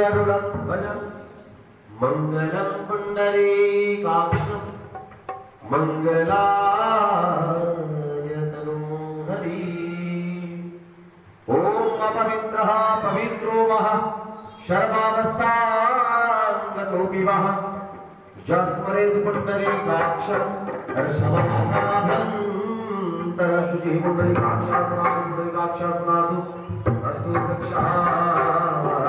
गरुडध्वज मंगलम पुंडरीकाक्षं मंगलाय तनूहरि। ओम अपवित्रः पवित्रो वः सर्वावस्थांगतोऽपि वः यस्मरेत् पुंडरीकाक्षं हर्षमाधानं तरशुचिः पुंडरीकाक्षात्मातु अस्तु प्रक्षाल्यम्।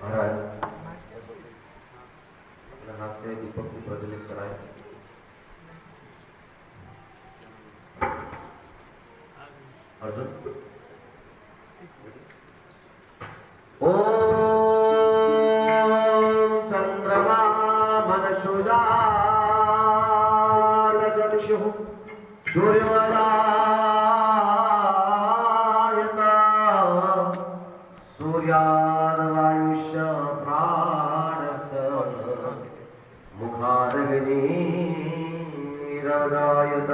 महाराज अपने हाथ से दीपक को प्रज्वलित कराएं। अर्जुन ओम चंद्रमा मनसुजात चक्षुः सूर्योदयता सूर्यादवायुष्य प्राणस मुखारग्निरदायत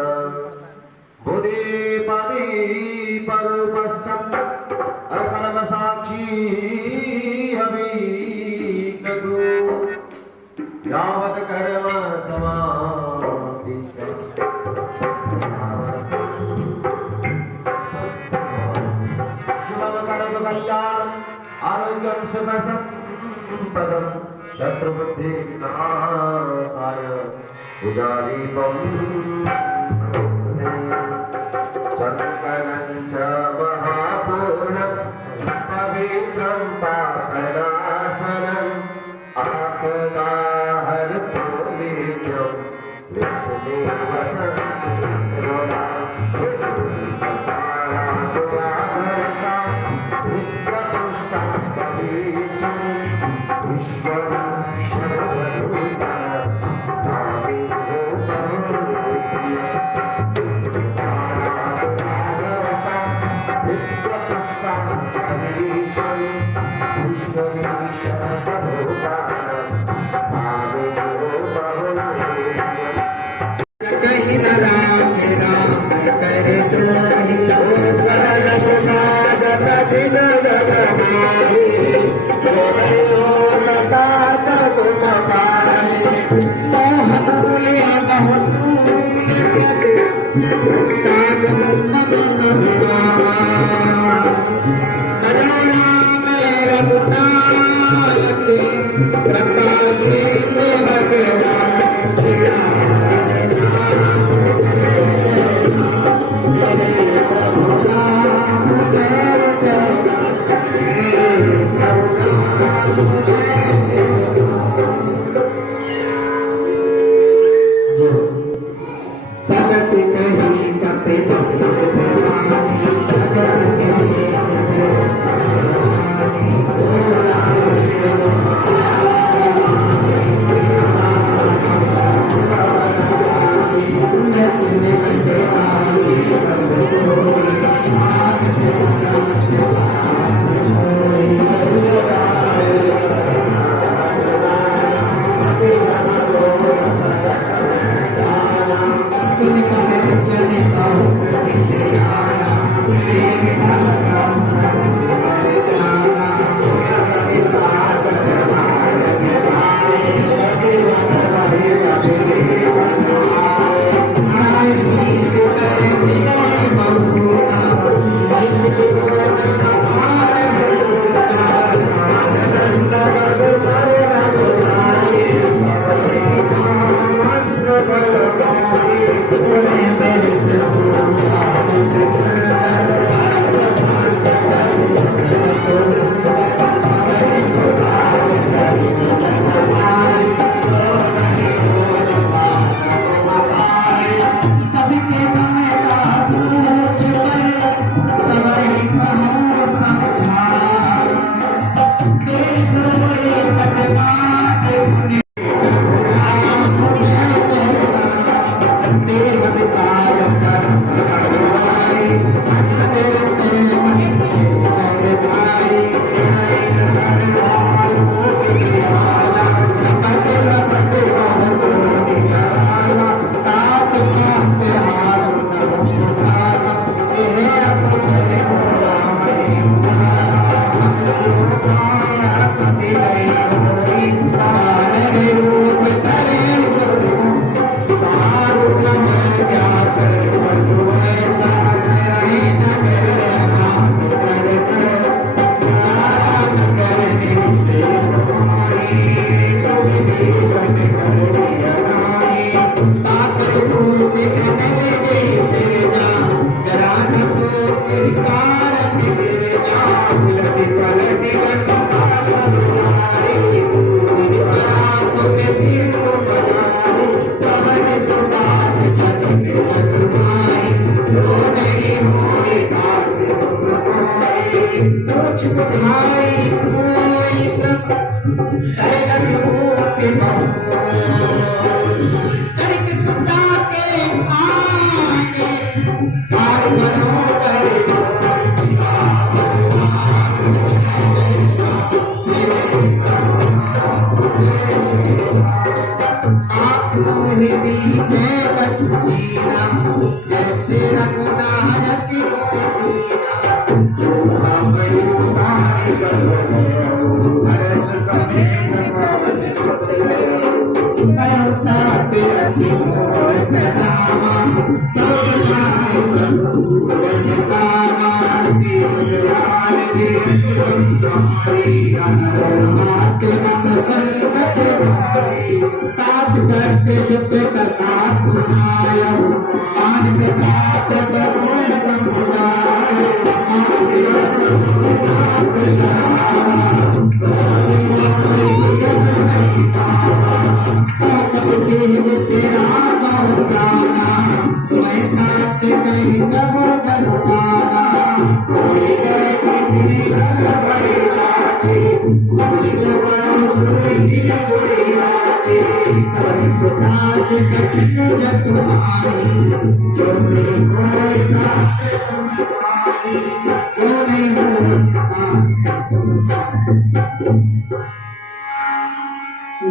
बुद्धिपदी परूपस्थं अकर्मसाक्षी अभिज्ञो यावत् कर्म समाप्ति शुभं करोतु कल्याणं आरोग्यं सुखसम्पदं शत्रुबुद्धिविनाशाय पूजादीपम् चक्रं च महापूर्णं पवित्रं पापनाशनम् आपदाहर्तो नित्यं लक्ष्मी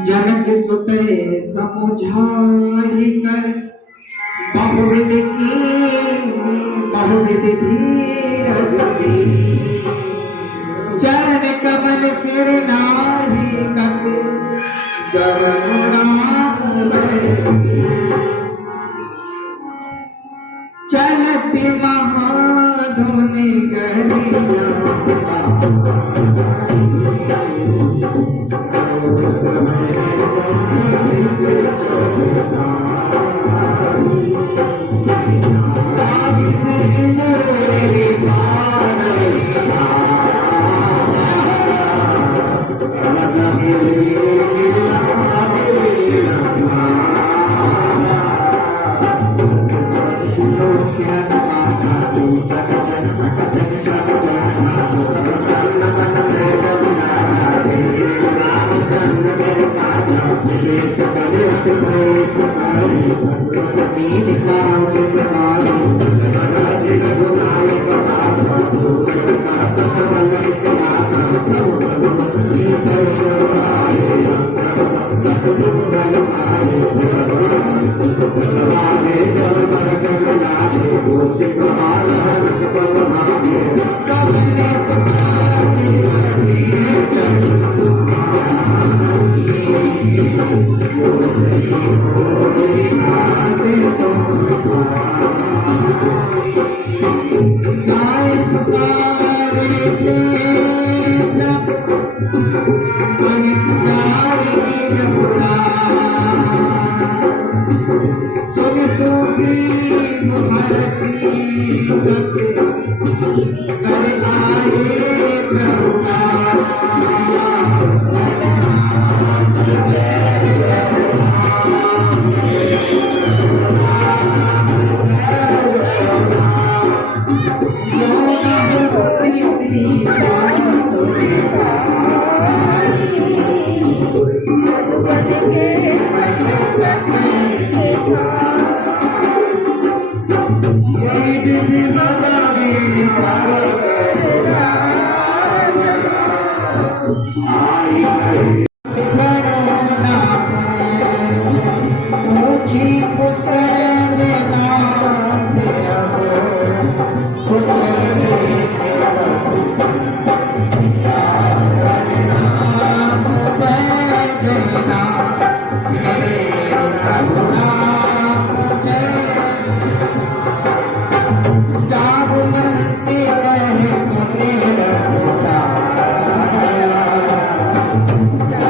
जनक सुते समुझाई कर बहुविध की बहुविध धीरज की चरण कमल सिर नाहि कपि चलती महाधुनि गहरिया जा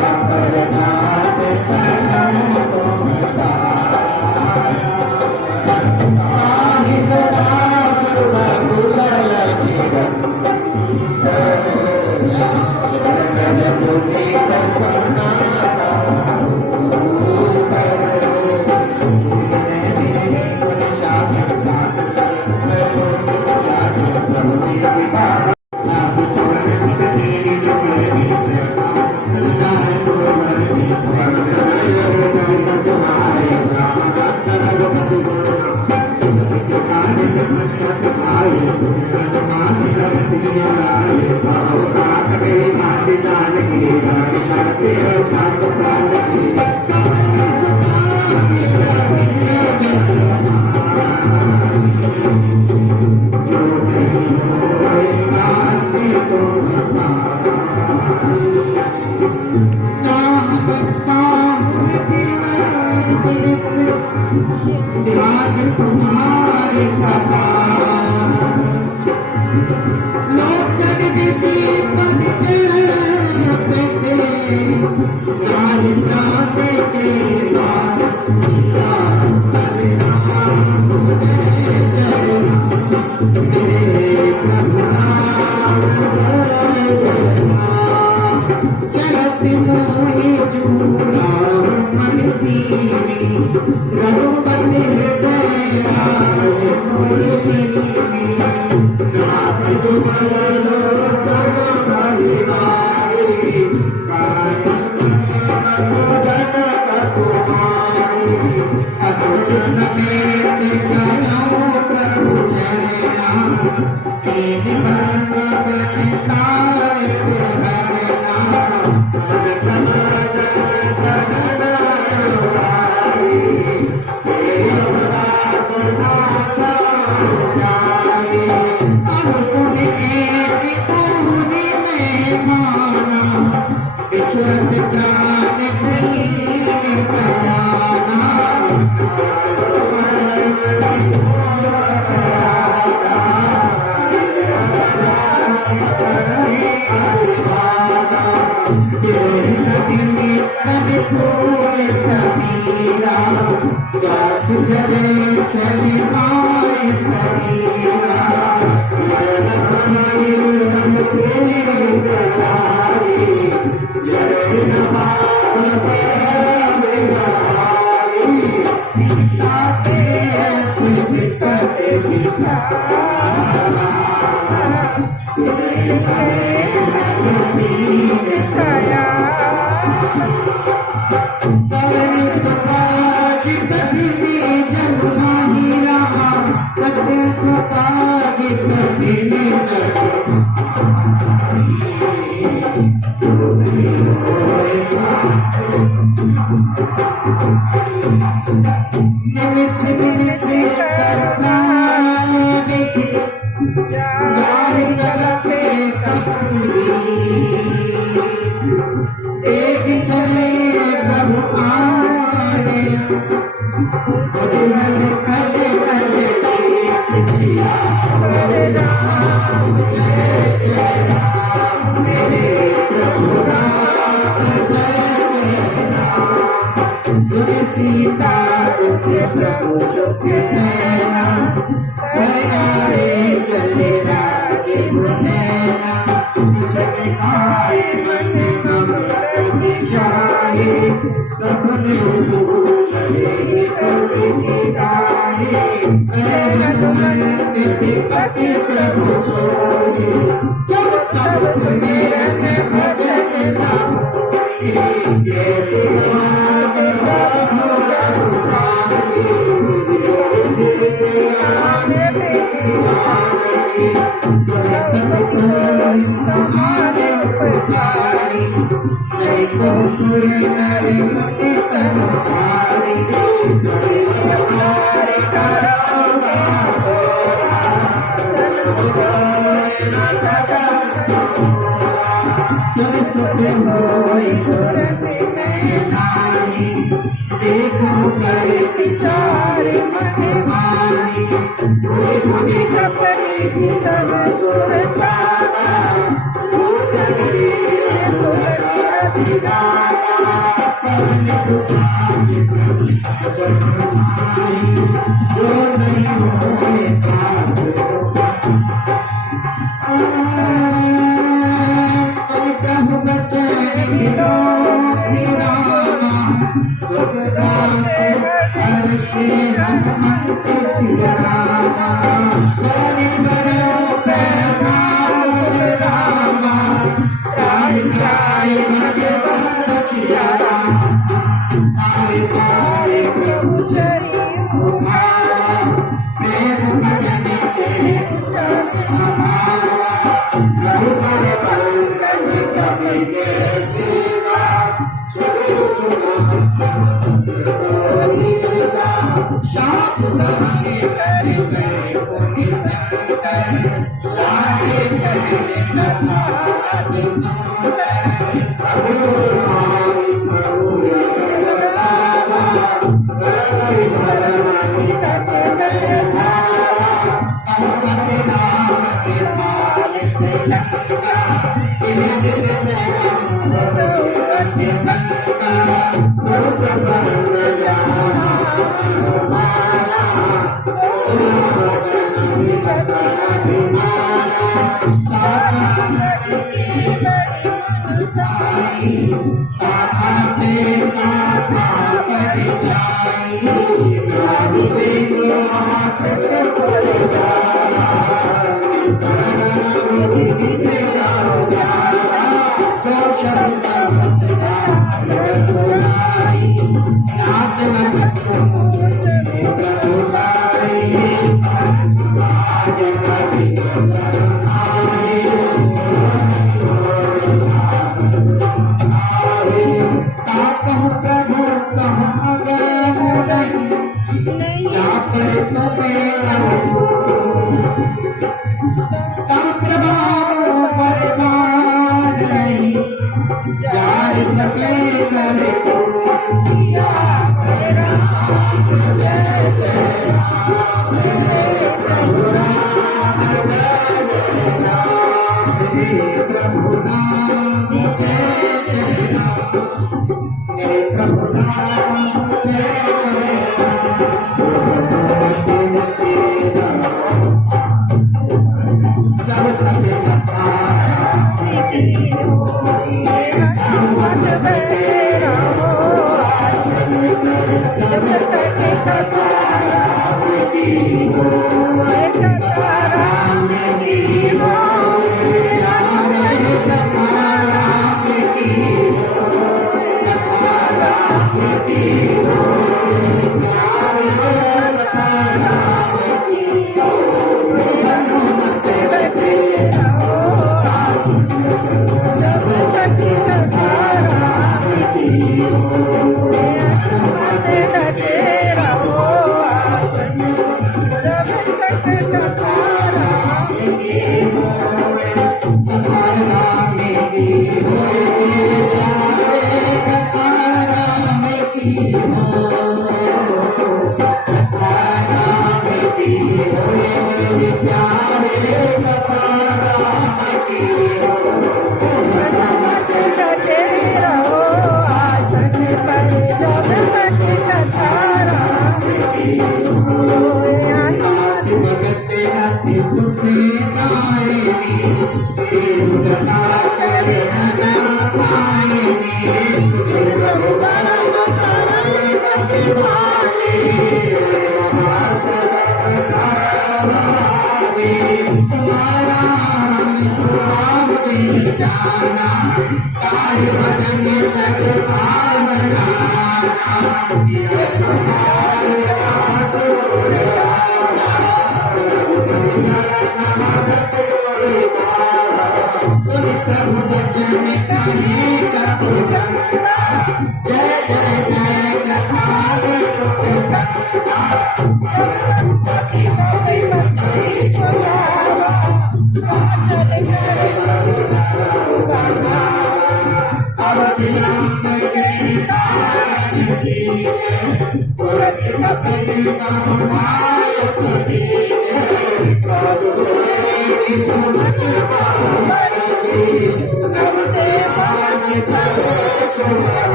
Thank you.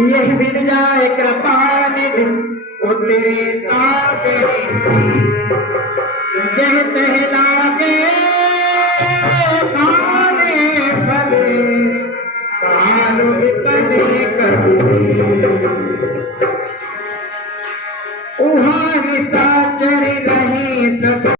यह मिल जाए कृपा निधि वो तेरे सागे जह तहलागे खाने फले आलू कदे कबूरे उहाँ निशाचर नहीं सक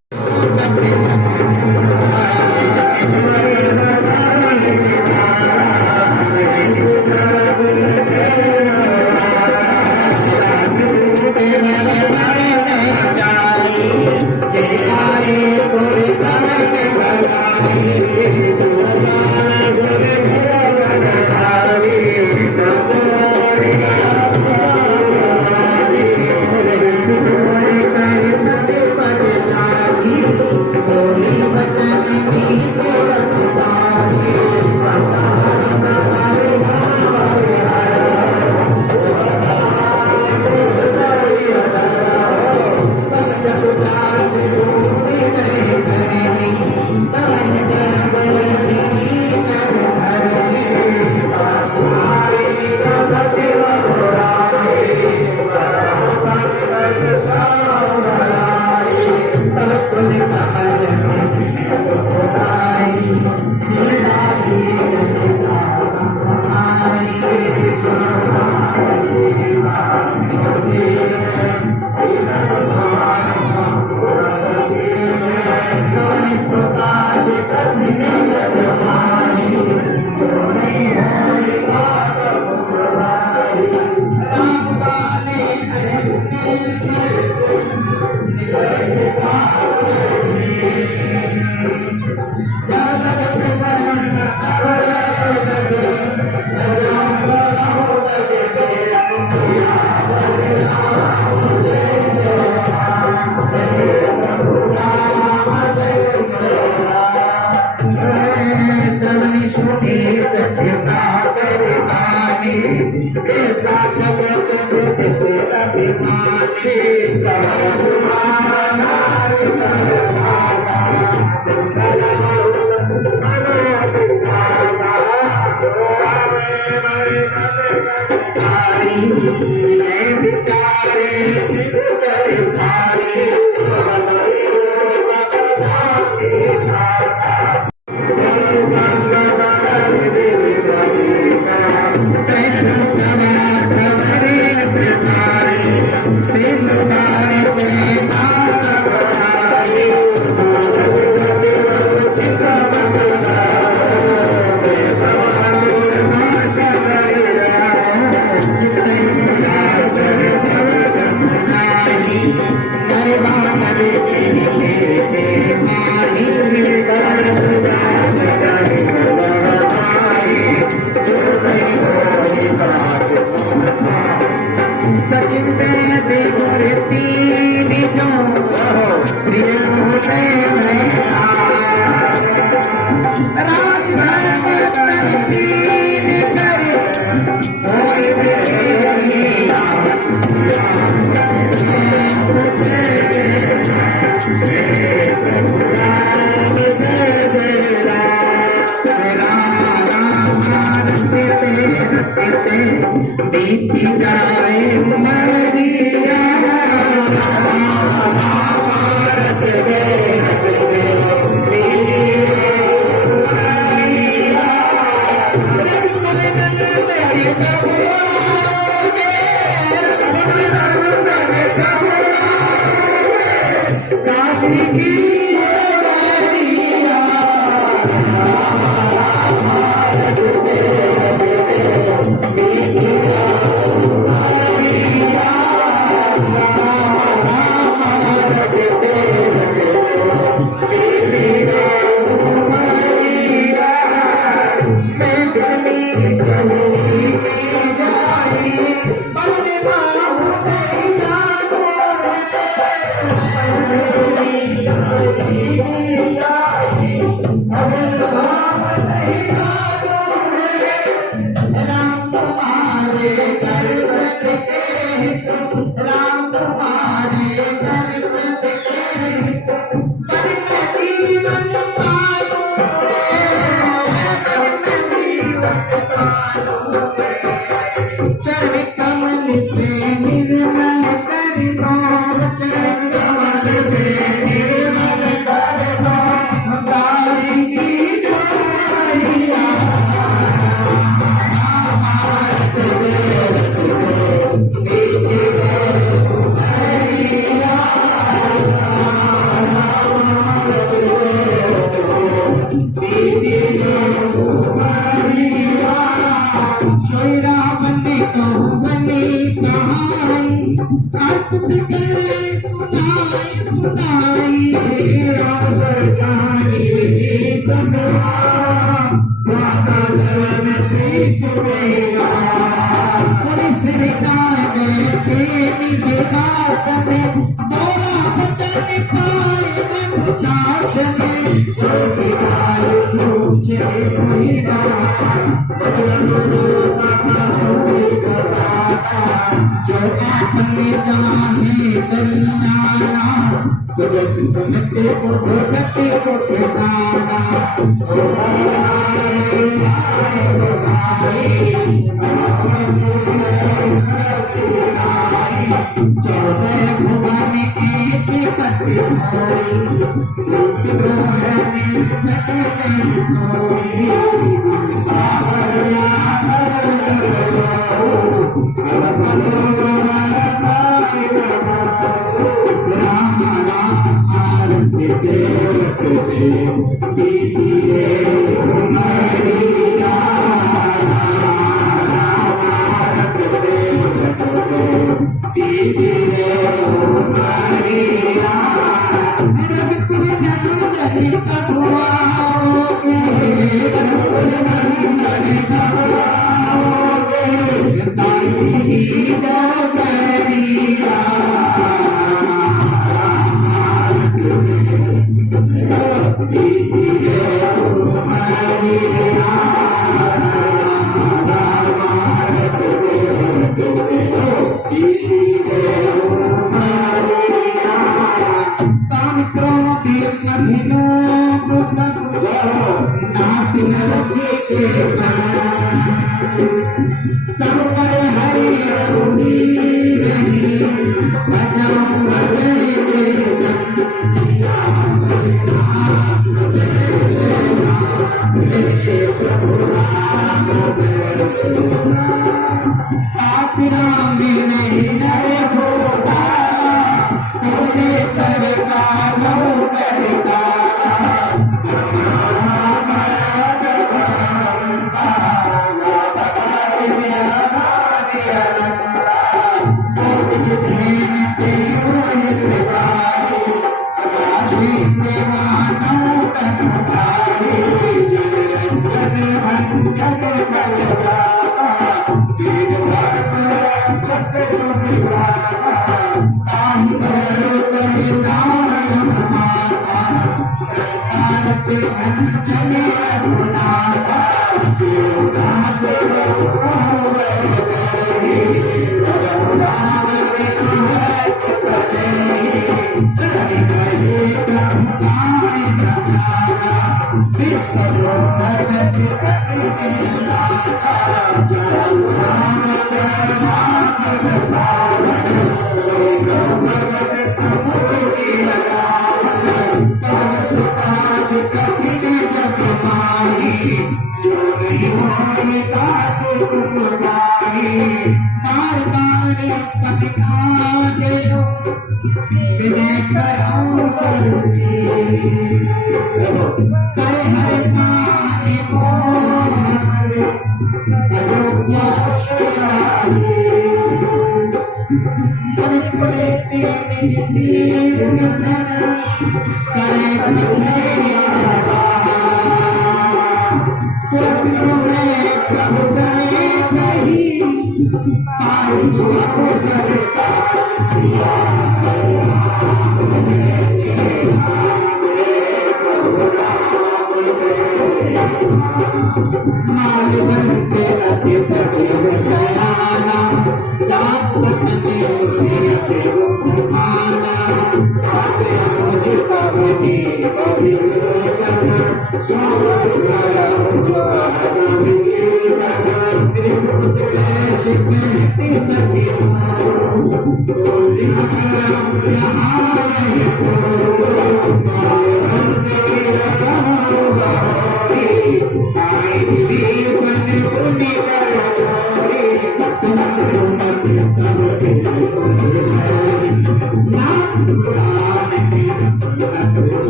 बीती जाए मरिया Thank you. सब पर हरि रघुबीर भजऊ भजन राम नहीं नर होता तुझे सरकार करता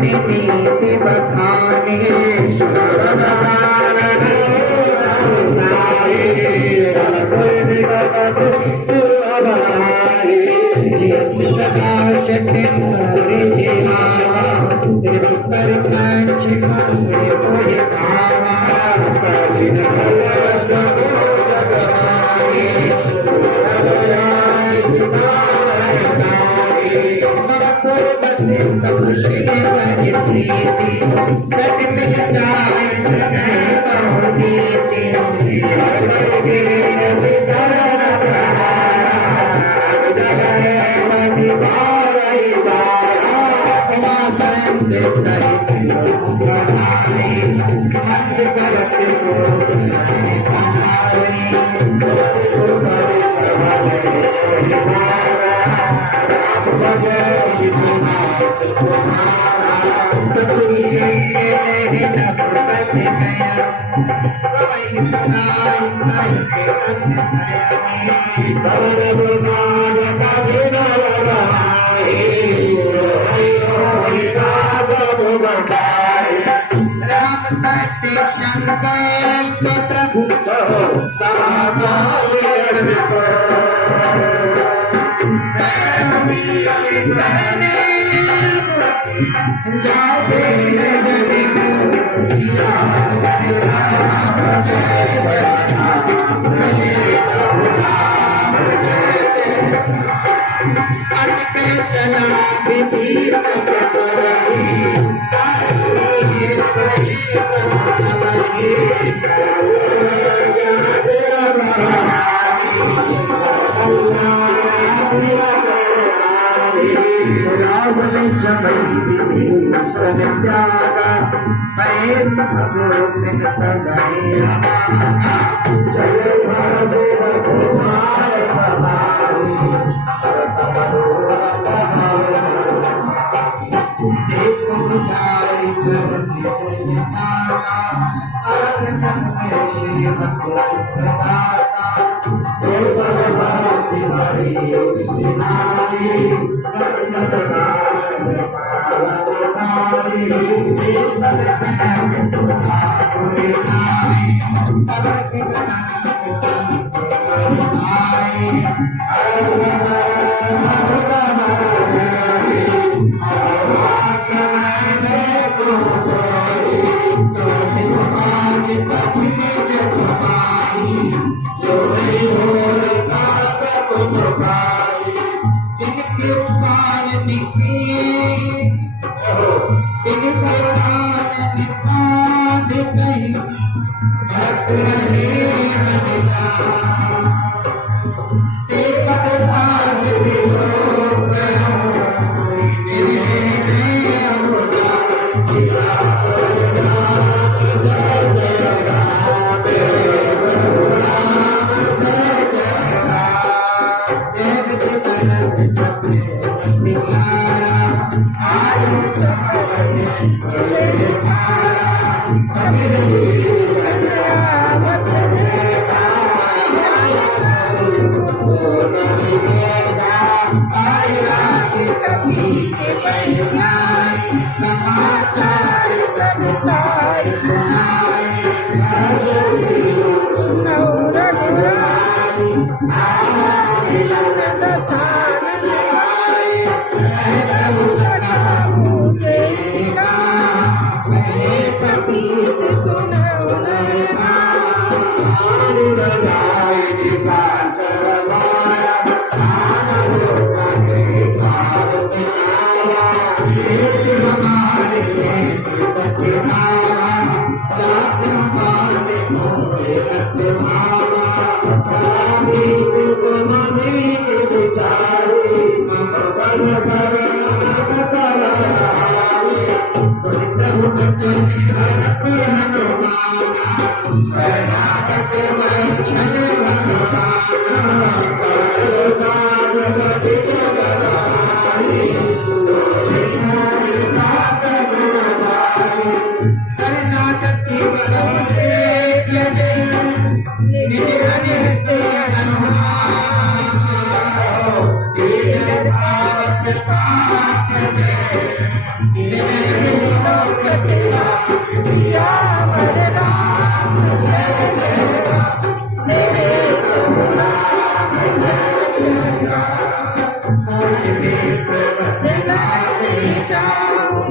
नीति बखाने जिस सदा शक्ति मोरे जीवा पर पंच मोरे कोई भावा कासिन भला सब जगवाए बसे सब श्री मरि प्रीति सट मिल जाए तो नीति राम सत्य शंकर प्रभु Thank you. सियावर राम जय जय राम तेरे प्रभु राम जय जय राम बदलाते जाऊं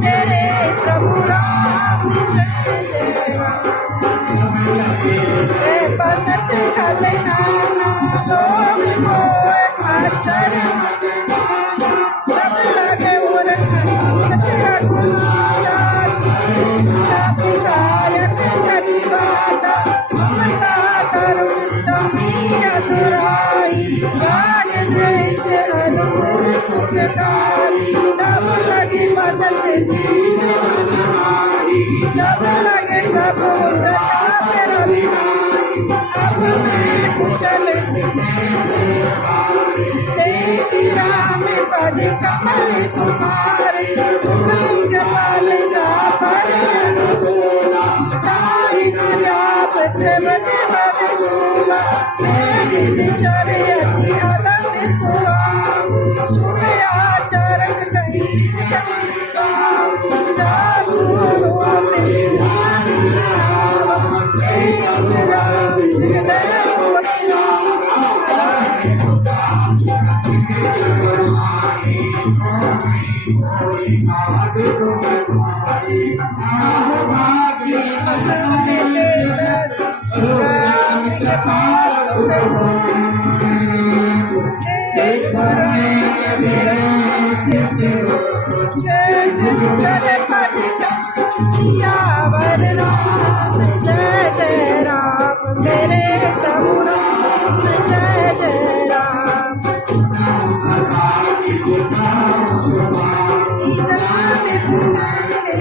तेरे प्रभु प्रभु राम जय जय राम बसत कलना लोग मोए आचर सब लगे उर गायक कटिवादा ममता करुणी अधुराई गान देश अनुपुर सुखदाई तब लगी बसत दीन बनाई जब लगे प्रभु प्रताप रविनाई अब मैं कुशल देती राम पद कमल तुम्हारे जपाल जा पर अनुकूला ताई जाप देवत बद सूला चरे अति अलग सुआ सुया चरण कहीं जा सुआ में जय जय राम मेरे प्रभु राम जय जय राम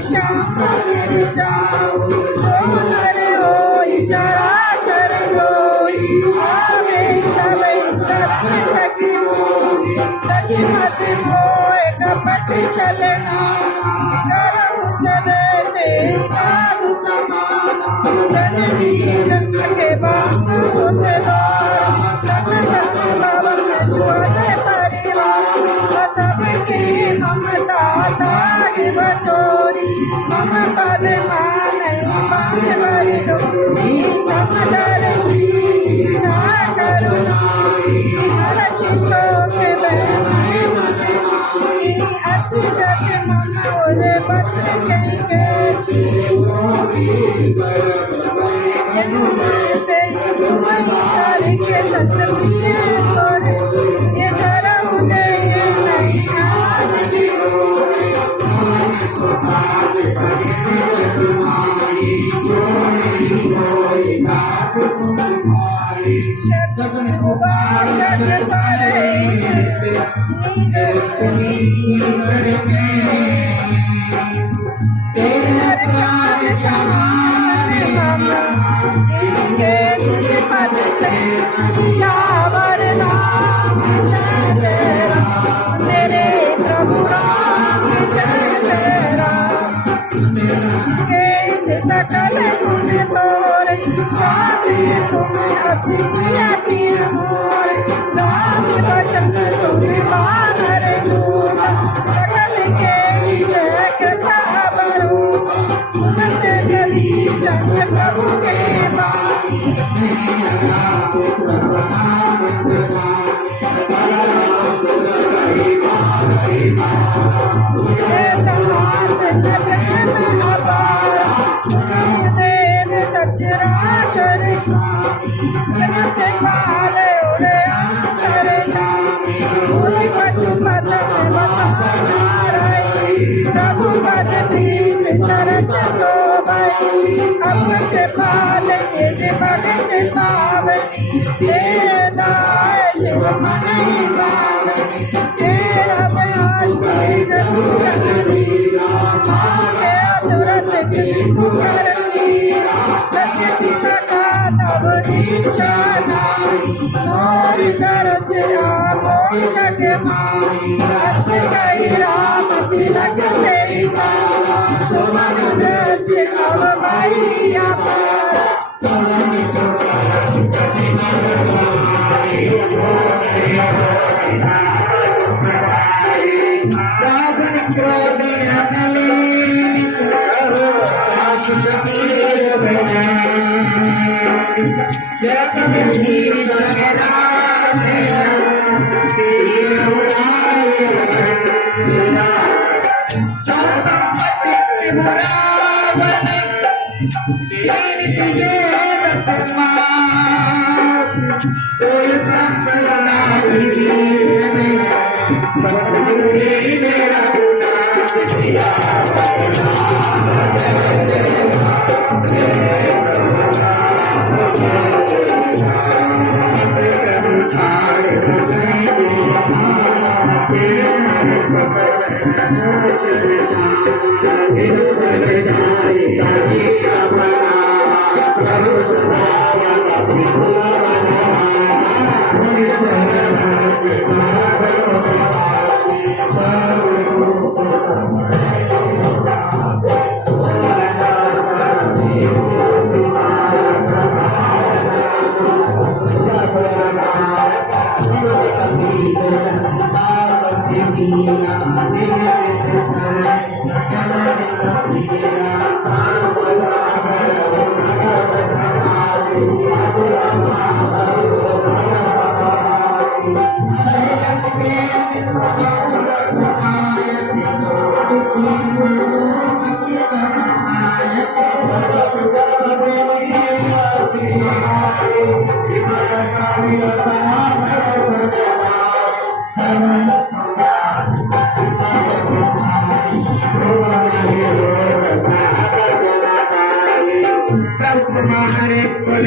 श्याम चराचर रोई आवे सब मत मोए कपट चलना करम चले साधु समान जननी जन के बात होते परिवार सबके ममता तारी बटोरी मम पद माने पावरी डोरी समदर करुणा हर शिशोक असुर मम और पत्र से के सत्य ये करम दे नहीं मेरे प्रभु राम जय जय राम सकल गुण तोरे साधे तुम्हें अति किया मोर राम वचन सुनि बानर दूत सकल के कृपा बरू सुनत कवि संग प्रभु के सचराचर जगत पाले उरे अंतर पूरी पशुपत प्रभु पद प्रीत सरत शोभई अब कृपाल के भगत पावनी तेरे दाय शिव मन पावनी तेरा प्रयास तुरंत तब इच्छा मोर दर्द मोर जग अस कई राम तिलक तेरी सुमन दृश्य अब मैया संपत्ति से भरा लीन तुझे दसमार सोई संपदा विधि सतगुरु मेरा दिया तुम्हारे कुल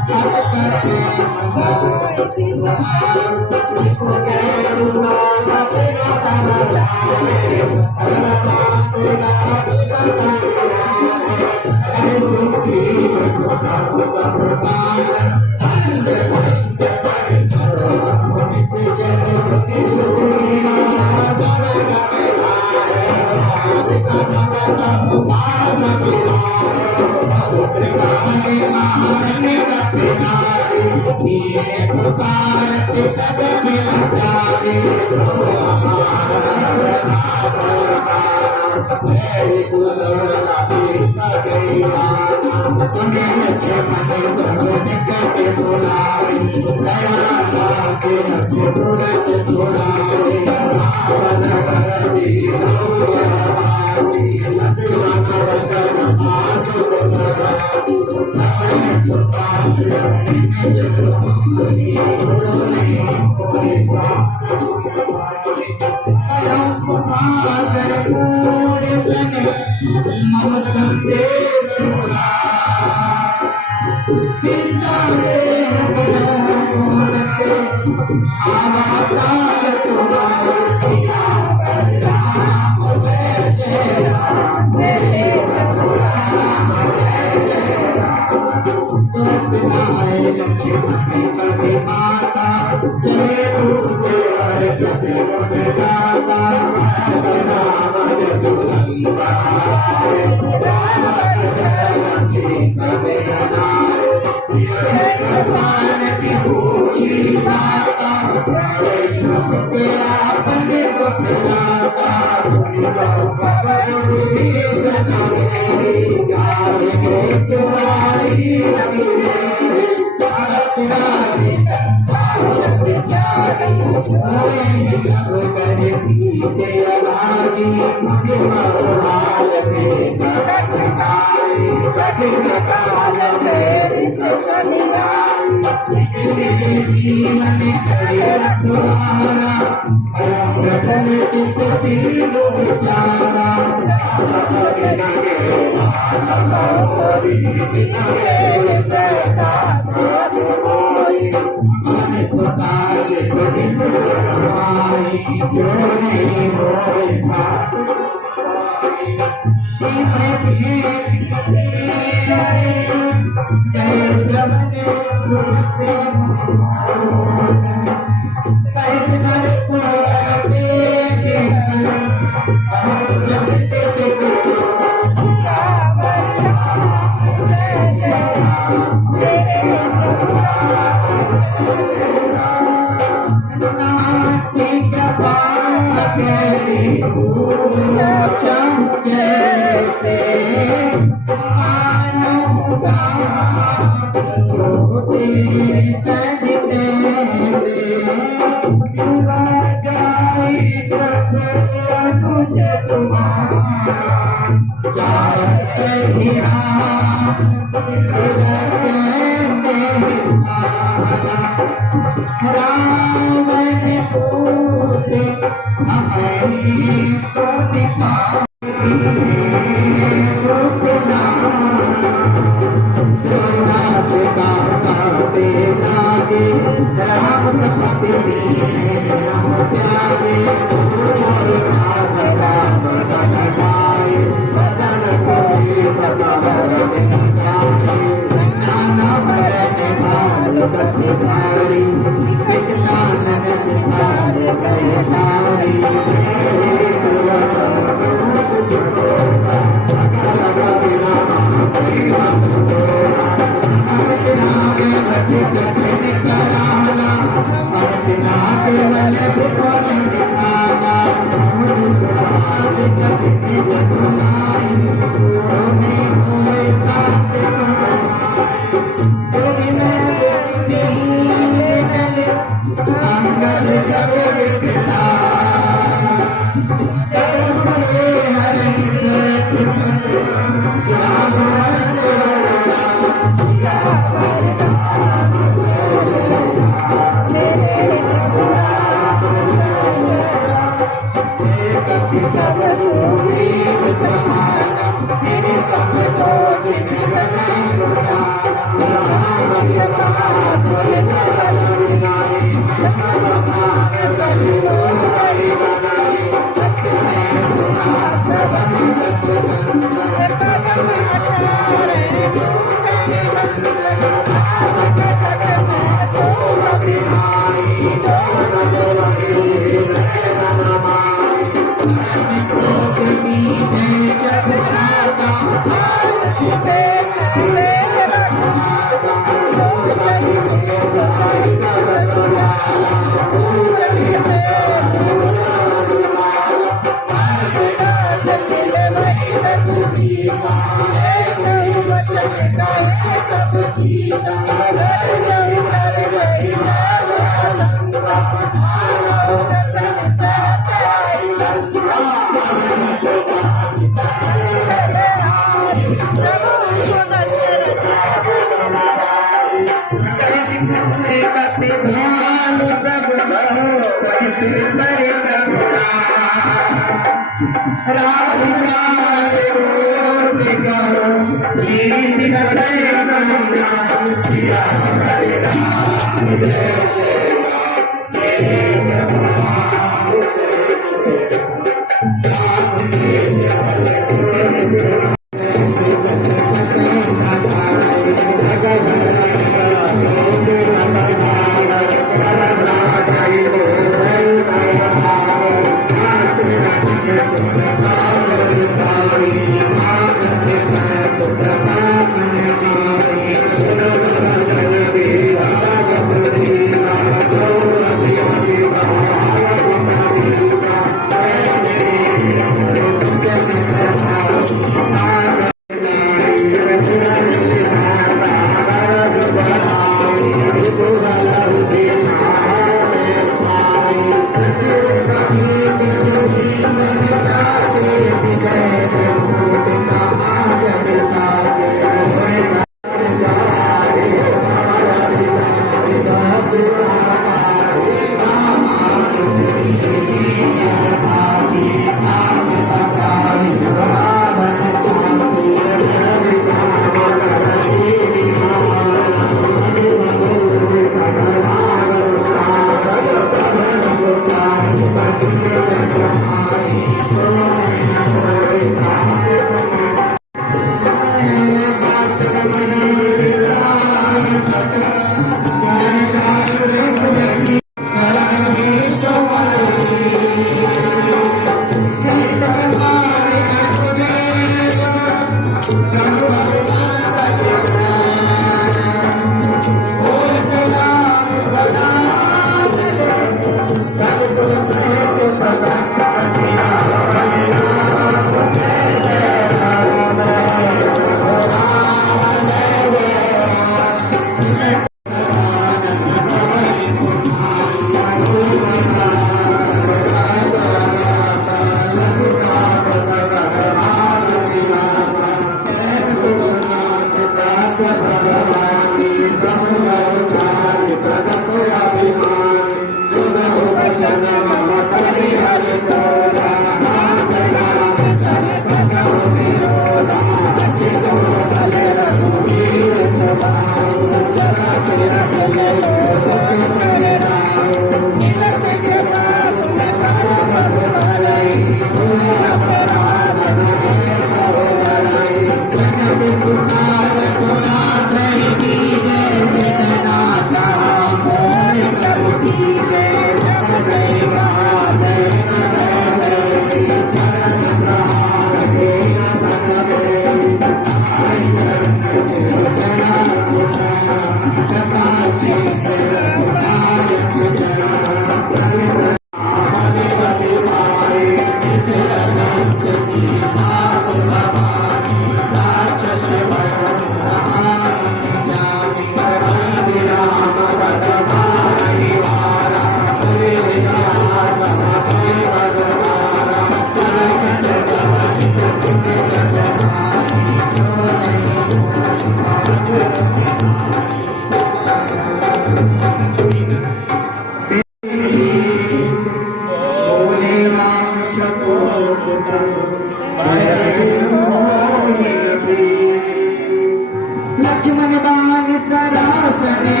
लक्ष्मण बाण सरासने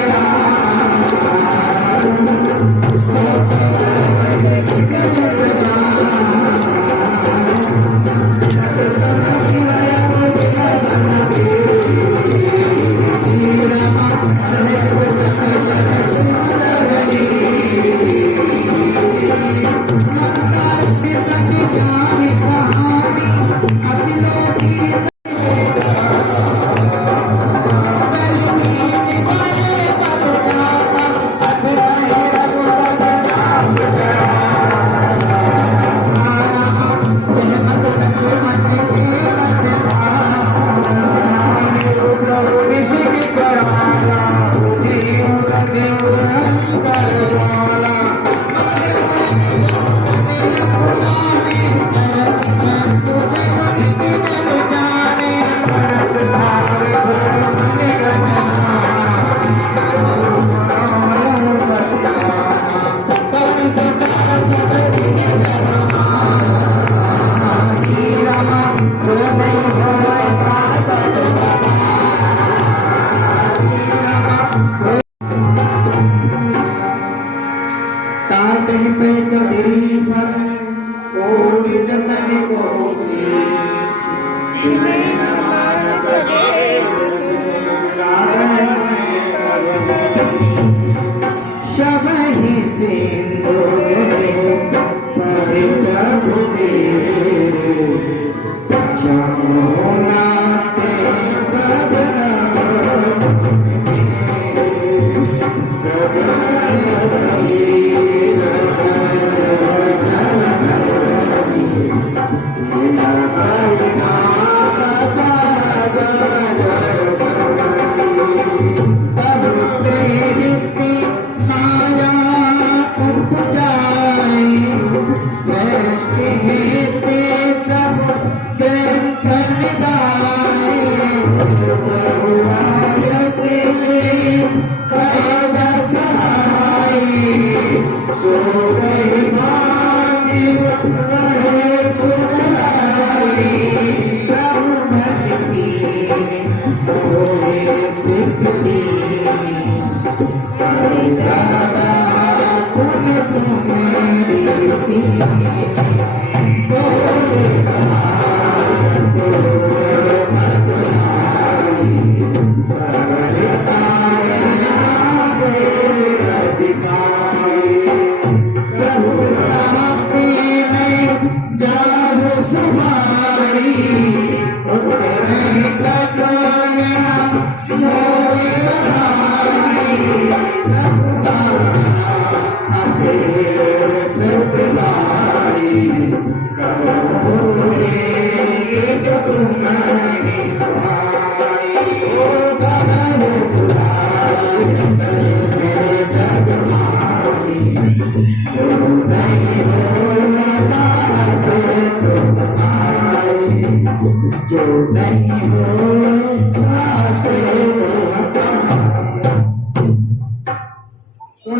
Amen.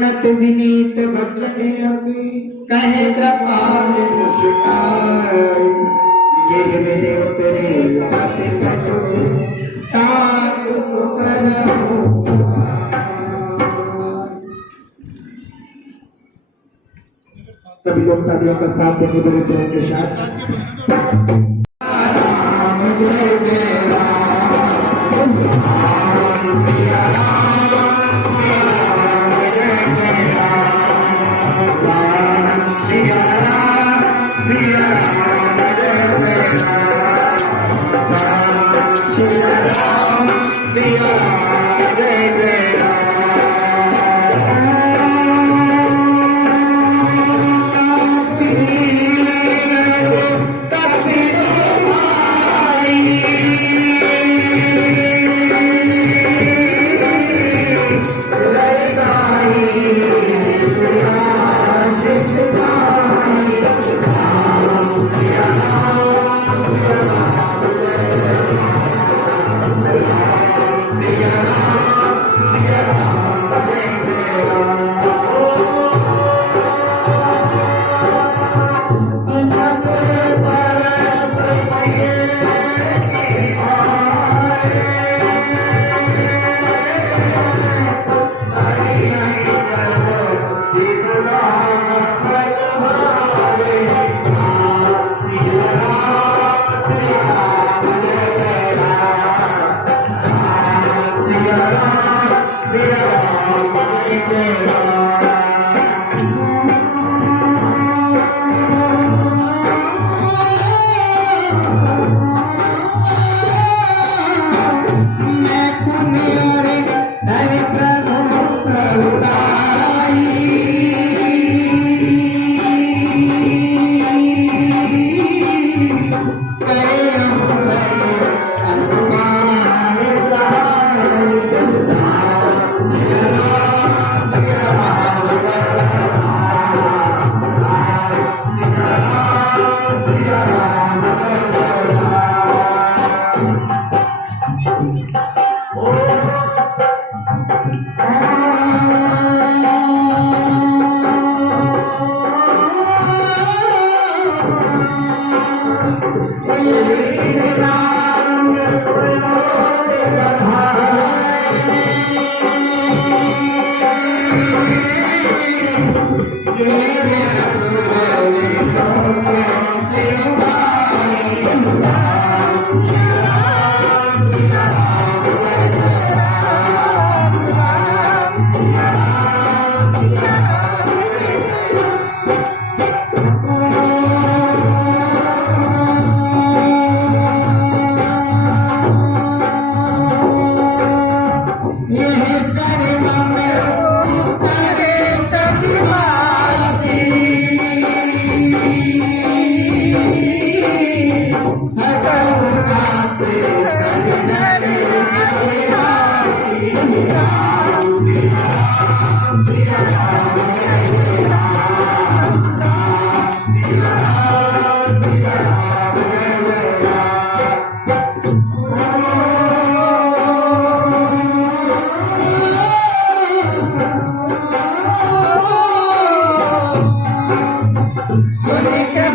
उन्नत विनीत वचन कहे कृपाल मुस्कान जिह मेरे उतरे बात करो तास करो। सभी लोग तालियों का साथ देने बड़े प्रेम के साथ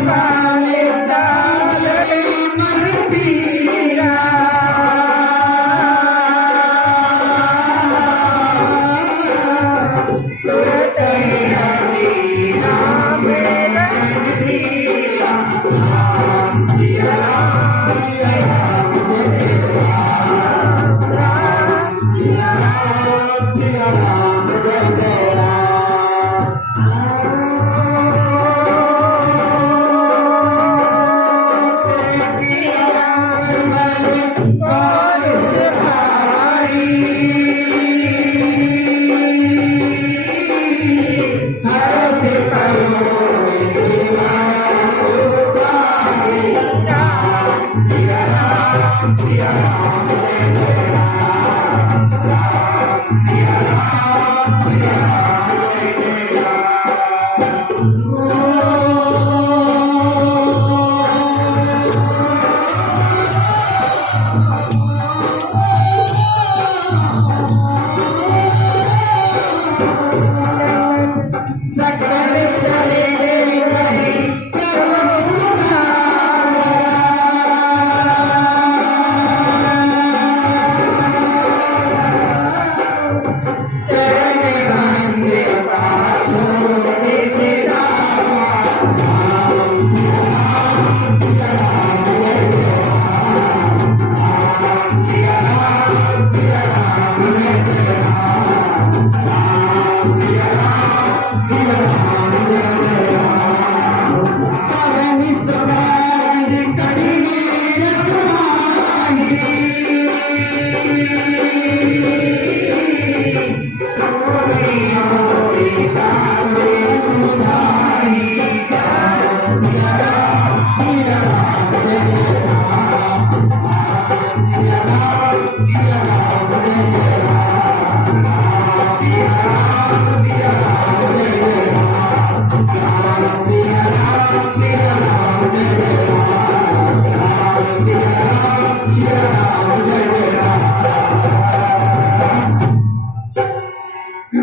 Ram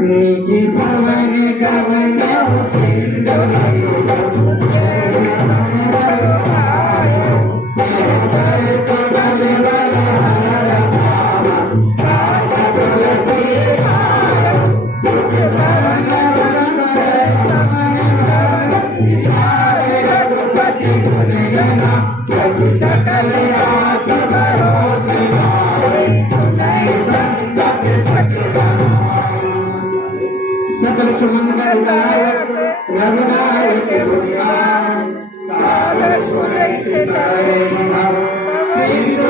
निजी भवन गवन सिंधु सकल सकल सुमंगलदायक रघुनायक गुणगान सागर सुरैत तरे सिंधु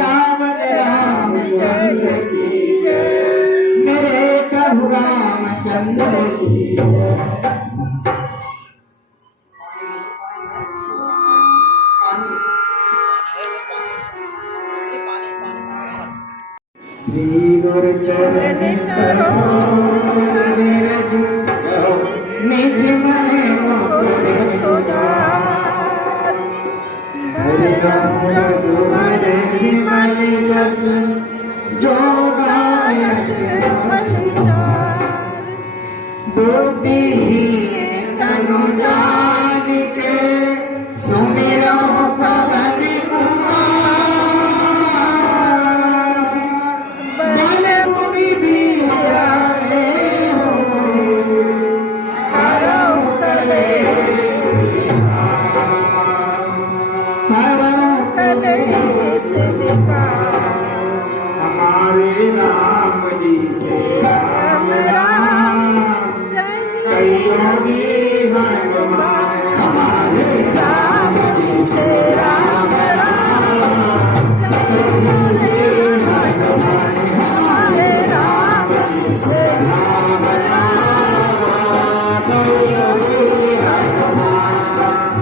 राम राम जय जय की जय मेरे प्रभु रामचंद्र की जय। श्री गुरु चरण सरोज रज निज मन मुकुर सुधार हरि राम रघुवर विमल जस जो गायक बुद्धिहीन तनु जानिके सुमिरो पवन कुमार बल बुद्धि विद्याले हो हरौ कलेश विकार हमारे राम जी से राम राम कहियोगी हनुमान हमारे राम जी से राम राम कहियोगी हनुमान हमारे राम जी से राम राम कहियोगी हनुमान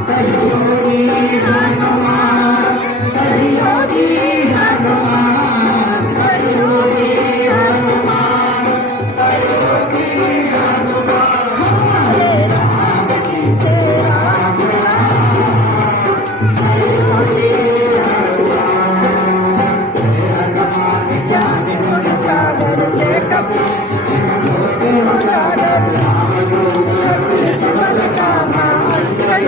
कहियोगी हनुमान कहियोगी हनुमान कहियोगी हनुमान कहियोगी हनुमान हमारे राम जी से राम राम कहियोगी हनुमान ज्ञान गुण सागर जय कपीश गुण सागर बल कामा अंजन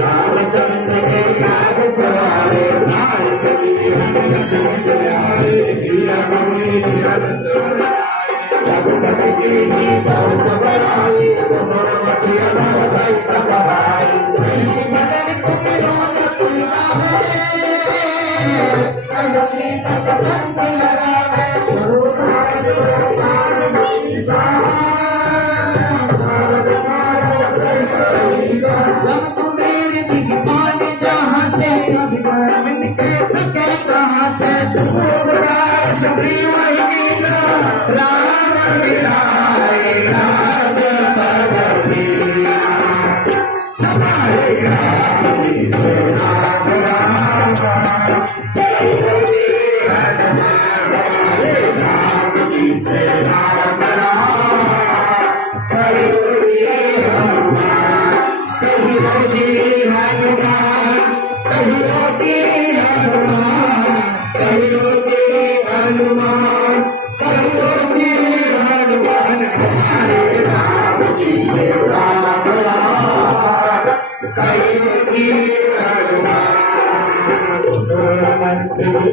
रामचंद्र के काज सवारे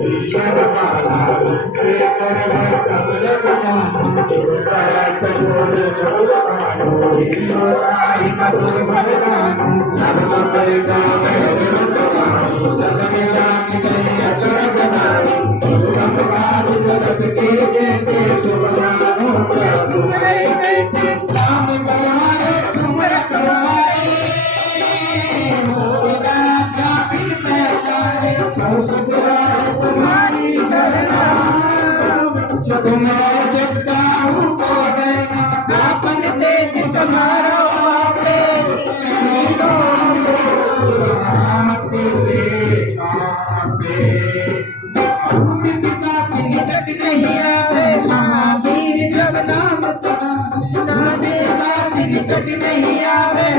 ईश्वर पाला ईश्वर सब जग मानो सरस गुण जोड़ पानो आई मधुर भर गानो जब मंगल गावे जग में राम जय अग्रज नारी तुम काज जगत के जैसे शुभ नामो प्रभु जैसे नाम तुम्हारे तुम रखवारे तुम्हारी जब मैं जगता हूँ आपन तेज समारो निकट नहीं आवे महावीर जब नाम निकट नहीं आवे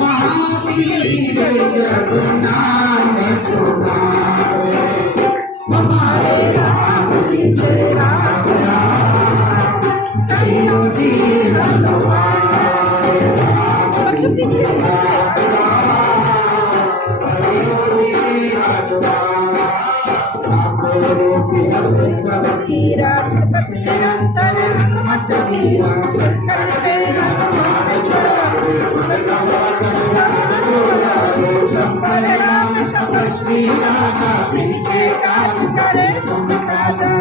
महावीर जब नाम सुनावे हमारे राम जी जय राम राम कहियो जी निरंतर मत दिया शंकर तेरा शंकर राम तपस्वी राजा जिनके काज करे तुम साजा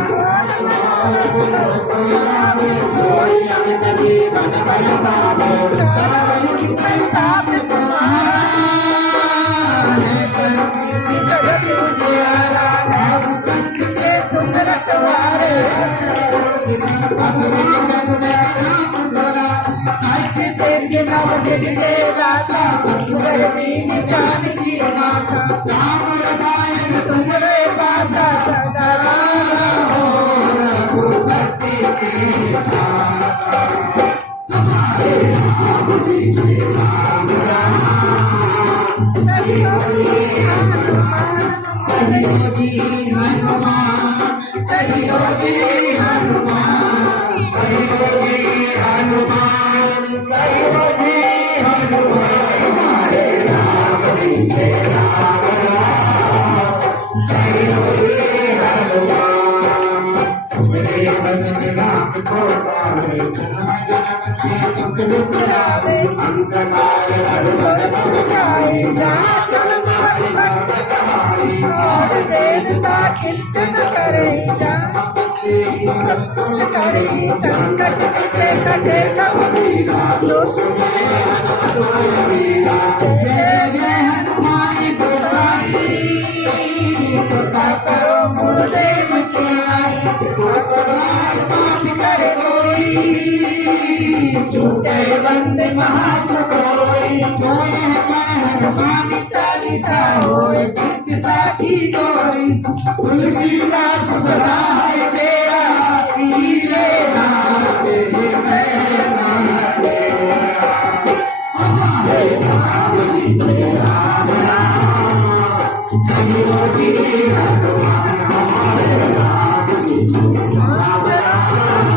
सोई अमित जीवन बल पावे ताप तुम्हारा जगत उजियारा संत के तुम रखवारे जानकी माता राम रसायन तुम्हारे पासा सदा हो रघुपति के दासा हमारे राम जी राम राम कहियो जी हनुमान कहियो जी हनुमान कहियो जी हनुमान कहियो जी हनुमान कहियो जी हनुमान हमारे राम जी से राम राम कहियो जी हनुमान मेरे भजन राम को पावे सुख बिसरावे अंतकाल हर भर जाए नाचन भक्त कहाई और देवता कीर्तन करे सत्संग करे संकट कटे कटे सब वीरा जो सुने वीरा जय जय हनुमान गोसाई कृपा करो गुरुदेव की आई पाठ करे कोई छूटे बंदे महासुखोई हनुमान चालीसा होए शिष्य साथी कोई तुलसीदास सदा है तेरा कीजे नाम तेरे हमारे राम जी से राम राम कहियो जी हनुमान हमारे राम जी से राम राम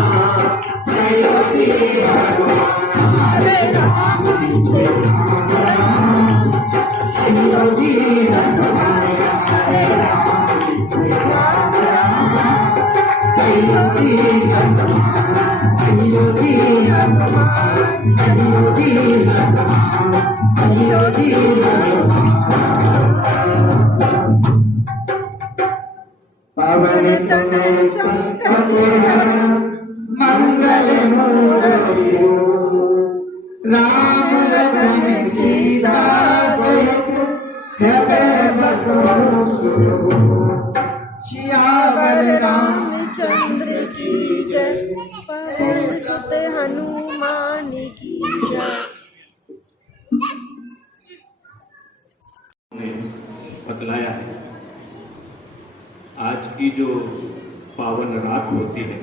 कहियो जी हनुमान हमारे राम जी से राम राम कहियो जी हनुमान हमारे राम जी से राम राम कहियो जी हनुमान कहियो जी हनुमान कहियो जी हनुमान कहियो जी पवन तनय संकट हरण मंगल मूर्ति राम लखन सीता सहित हृदय बसो सियावर रामचंद्र की जय पवन सुत हनुमान की जय। बतलाया है आज की जो पावन रात होती है,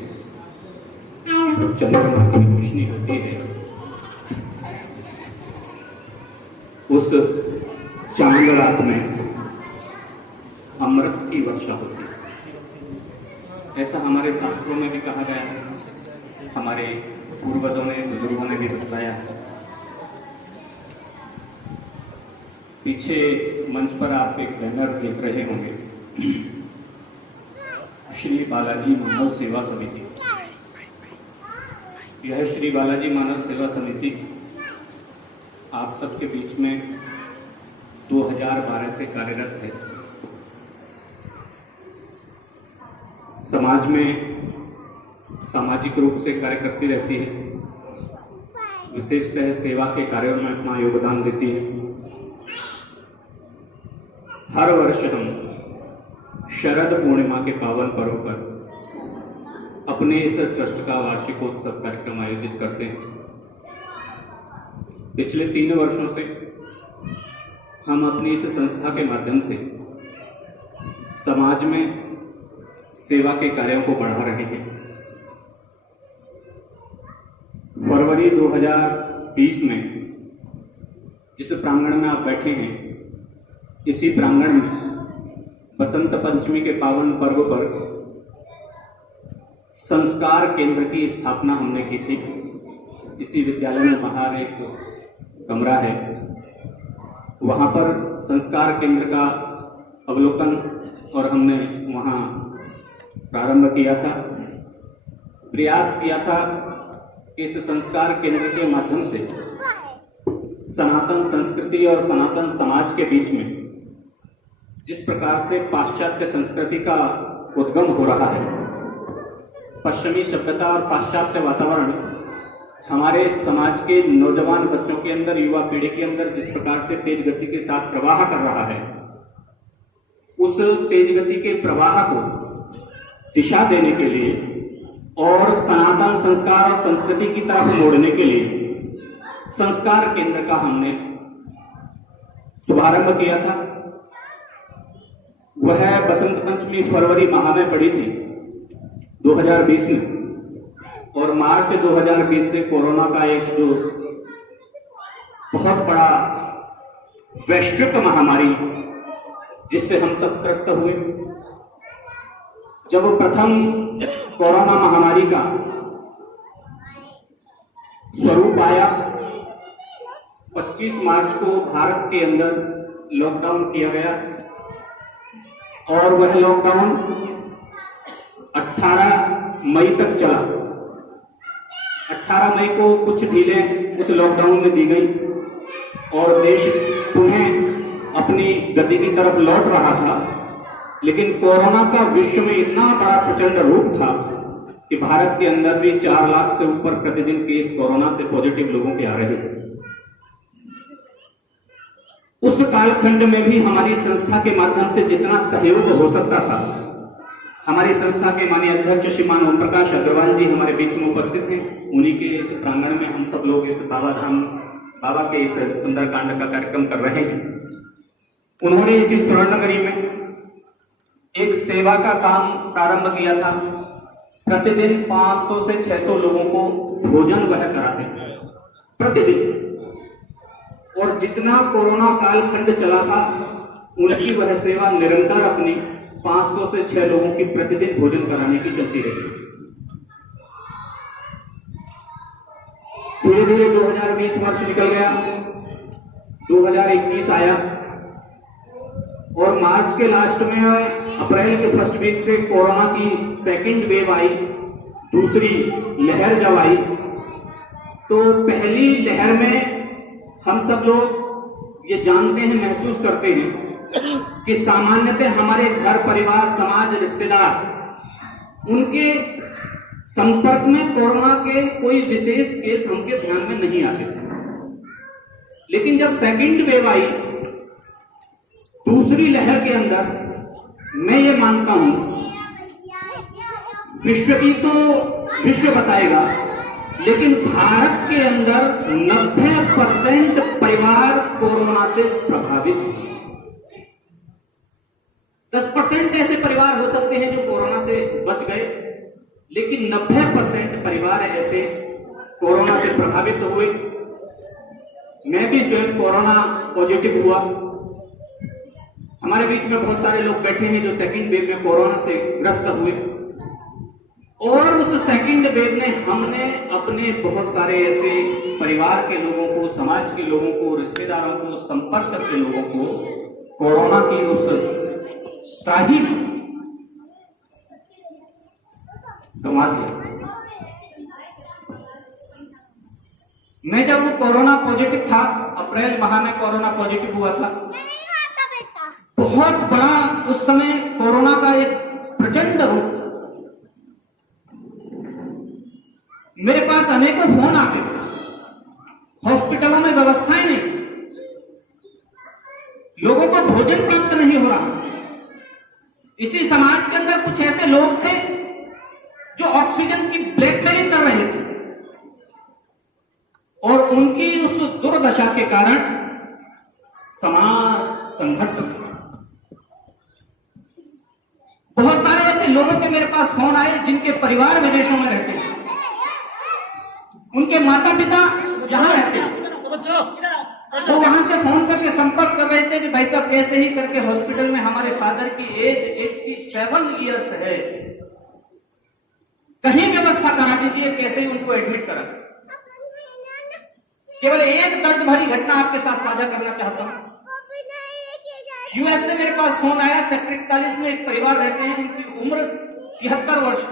चंद्रमा की रोशनी होती है, उस चांद रात में अमृत की वर्षा होती है। ऐसा हमारे शास्त्रों में भी कहा गया है, हमारे पूर्वजों ने बुजुर्गों ने भी बताया है। पीछे मंच पर आप एक बैनर देख रहे होंगे, श्री बालाजी मानव सेवा समिति। यह श्री बालाजी मानव सेवा समिति आप सबके बीच में 2012 से कार्यरत है। समाज में सामाजिक रूप से कार्य करती रहती है, विशेषतः सेवा के कार्यों में अपना योगदान देती है। हर वर्ष हम शरद पूर्णिमा के पावन पर्व पर अपने इस ट्रस्ट का वार्षिकोत्सव कार्यक्रम आयोजित करते हैं। पिछले 3 वर्षों से हम अपनी इस संस्था के माध्यम से समाज में सेवा के कार्यों को बढ़ा रहे हैं। फरवरी 2020 में जिस प्रांगण में आप बैठे हैं, इसी प्रांगण में बसंत पंचमी के पावन पर्व पर संस्कार केंद्र की स्थापना हमने की थी। इसी विद्यालय में बाहर एक कमरा है, वहां पर संस्कार केंद्र का अवलोकन और हमने वहां प्रारंभ किया था। प्रयास किया था कि इस संस्कार केंद्र के माध्यम से सनातन संस्कृति और सनातन समाज के बीच में जिस प्रकार से पाश्चात्य संस्कृति का उद्गम हो रहा है, पश्चिमी सभ्यता और पाश्चात्य वातावरण हमारे समाज के नौजवान बच्चों के अंदर, युवा पीढ़ी के अंदर जिस प्रकार से तेज गति के साथ प्रवाह कर रहा है, उस तेज गति के प्रवाह को दिशा देने के लिए और सनातन संस्कार और संस्कृति की तरफ मोड़ने के लिए संस्कार केंद्र का हमने शुभारंभ किया था। वह बसंत पंचमी फरवरी माह में पड़ी थी 2020 में, और मार्च 2020 से कोरोना का एक जो बहुत बड़ा वैश्विक महामारी जिससे हम सब त्रस्त हुए, जब प्रथम कोरोना महामारी का स्वरूप आया, 25 मार्च को भारत के अंदर लॉकडाउन किया गया और वह लॉकडाउन 18 मई तक चला। 18 मई को कुछ ढीलें उस लॉकडाउन में दी गई और देश पुनः अपनी गति की तरफ लौट रहा था। लेकिन कोरोना का विश्व में इतना बड़ा प्रचंड रूप था कि भारत के अंदर भी 4 लाख से ऊपर प्रतिदिन केस कोरोना से पॉजिटिव लोगों के आ रहे थे। उस कालखंड में भी हमारी संस्था के माध्यम से जितना सहयोग हो सकता था, हमारी संस्था के माननीय अध्यक्ष श्रीमान ओम प्रकाश अग्रवाल जी हमारे बीच में उपस्थित हैं। उन्हीं के इस प्रांगण में हम सब लोग इस बाबा के इस सुंदरकांड का कार्यक्रम कर रहे हैं। उन्होंने इसी स्वर्णनगरी में एक सेवा का काम प्रारंभ किया था। प्रतिदिन 500 से 600 लोगों को भोजन वह कराते थे प्रतिदिन, और जितना कोरोना कालखंड चला था उनकी वह सेवा निरंतर अपनी 500 से 6 लोगों की प्रतिदिन भोजन कराने की चलती रही। धीरे धीरे 2020 वर्ष निकल गया, 2021 आया और मार्च के लास्ट में अप्रैल के फर्स्ट वीक से कोरोना की सेकंड वेव आई। दूसरी लहर जब आई तो पहली लहर में हम सब लोग ये जानते हैं, महसूस करते हैं कि सामान्यतः हमारे घर परिवार, समाज, रिश्तेदार, उनके संपर्क में कोरोना के कोई विशेष केस हमके ध्यान में नहीं आते थे। लेकिन जब सेकंड वेव आई, दूसरी लहर के अंदर, मैं ये मानता हूं विश्व की तो विश्व बताएगा, लेकिन भारत के अंदर 90% परिवार कोरोना से प्रभावित हुए। 10% ऐसे परिवार हो सकते हैं जो कोरोना से बच गए, लेकिन 90% परिवार ऐसे कोरोना से प्रभावित हुए। मैं भी स्वयं कोरोना पॉजिटिव हुआ। हमारे बीच में बहुत सारे लोग बैठे हैं जो सेकंड वेव में कोरोना से ग्रस्त हुए, और उस सेकंड वेव ने हमने अपने बहुत सारे ऐसे परिवार के लोगों को, समाज के लोगों को, रिश्तेदारों को, संपर्क के लोगों को कोरोना की उस शाही गंवा दिया। मैं जब वो कोरोना पॉजिटिव था, अप्रैल माह में कोरोना पॉजिटिव हुआ था, बहुत बड़ा उस समय कोरोना का एक प्रचंड रूप था। मेरे पास अनेकों फोन आते थे, हॉस्पिटलों में व्यवस्थाएं नहीं, लोगों को भोजन प्राप्त नहीं हो रहा। इसी समाज के अंदर कुछ ऐसे लोग थे जो ऑक्सीजन की ब्लैकमेलिंग कर रहे थे और उनकी उस दुर्दशा के कारण समाज संघर्ष हुआ। बहुत सारे ऐसे लोगों के मेरे पास फोन आए जिनके परिवार विदेशों में रहते हैं, उनके माता पिता यहां रहते हैं, तो वहां से फोन करके संपर्क कर रहे थे कि भाई साहब कैसे ही करके हॉस्पिटल में हमारे फादर की एज 87 ईयर्स है, कहीं व्यवस्था करा दीजिए, कैसे ही उनको एडमिट करा दीजिए। केवल एक दर्द भरी घटना आपके साथ साझा करना चाहता हूं। यूएस से मेरे पास फोन आया, सेक्टर 41 में एक परिवार रहते हैं, उनकी उम्र 73 वर्ष।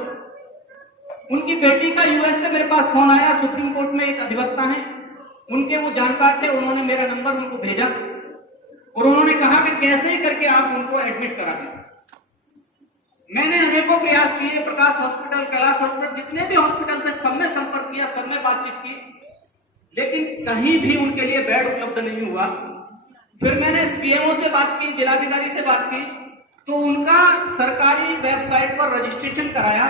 उनकी बेटी का यूएस से मेरे पास फोन आया, सुप्रीम कोर्ट में एक अधिवक्ता है, उनके वो जानकार थे, उन्होंने मेरा नंबर उनको भेजा और उन्होंने कहा कि कैसे ही करके आप उनको एडमिट करा दें। मैंने अनेकों प्रयास किए, प्रकाश हॉस्पिटल, कैलाश हॉस्पिटल, जितने भी हॉस्पिटल थे सब में संपर्क किया, सब में बातचीत की, लेकिन कहीं भी उनके लिए बेड उपलब्ध नहीं हुआ। फिर मैंने सीएमओ से बात की, जिलाधिकारी से बात की, तो उनका सरकारी वेबसाइट पर रजिस्ट्रेशन कराया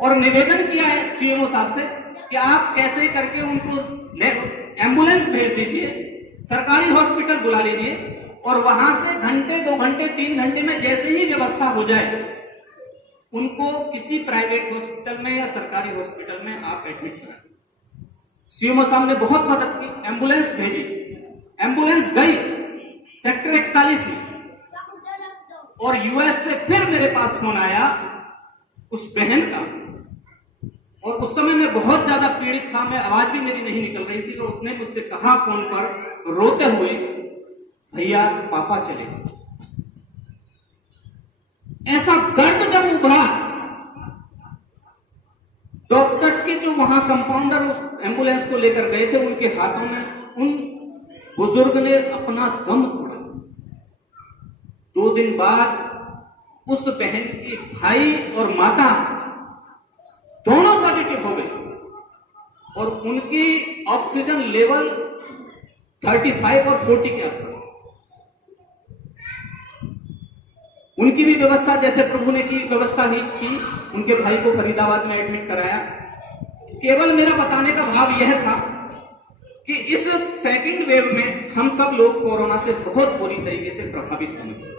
और निवेदन किया है सीएमओ साहब से कि आप कैसे करके उनको एम्बुलेंस भेज दीजिए, सरकारी हॉस्पिटल बुला लीजिए और वहां से घंटे 2 घंटे 3 घंटे में जैसे ही व्यवस्था हो जाए उनको किसी प्राइवेट हॉस्पिटल में या सरकारी हॉस्पिटल में आप एडमिट कराएं। सीएमओ साहब ने बहुत मदद की, एम्बुलेंस भेजी, एम्बुलेंस गई सेक्टर 41 में। और यूएस से फिर मेरे पास फोन आया उस बहन का, और उस समय मैं बहुत ज्यादा पीड़ित था, मैं आवाज भी मेरी नहीं निकल रही थी, तो उसने मुझसे कहा फोन पर रोते हुए, भैया पापा चले गए। ऐसा दर्द जब उभरा, डॉक्टर्स के जो वहां कंपाउंडर उस एम्बुलेंस को लेकर गए थे, उनके हाथों में उन बुजुर्ग ने अपना दम तोड़ा। 2 दिन बाद उस बहन के भाई और माता दोनों पॉजिटिव हो गए और उनकी ऑक्सीजन लेवल 35 और 40 के आसपास। उनकी भी व्यवस्था जैसे प्रभु ने की व्यवस्था ही की, उनके भाई को फरीदाबाद में एडमिट कराया। केवल मेरा बताने का भाव यह था कि इस सेकंड वेव में हम सब लोग कोरोना से बहुत बुरी तरीके से प्रभावित होंगे।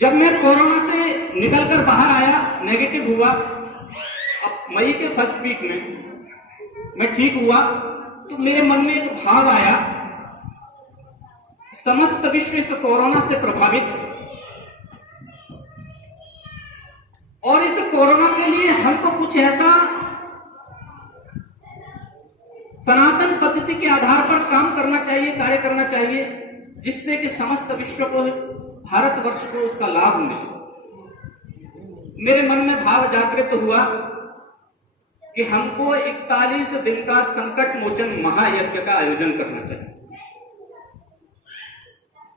जब मैं कोरोना से निकलकर बाहर आया, नेगेटिव हुआ, अब मई के फर्स्ट वीक में मैं ठीक हुआ, तो मेरे मन में एक भाव आया, समस्त विश्व इस कोरोना से प्रभावित है और इस कोरोना के लिए हमको कुछ ऐसा सनातन पद्धति के आधार पर काम करना चाहिए, कार्य करना चाहिए, जिससे कि समस्त विश्व को, भारतवर्ष को उसका लाभ मिले। मेरे मन में भाव जागृत हुआ कि हमको 41 दिन का संकट मोचन महायज्ञ का आयोजन करना चाहिए।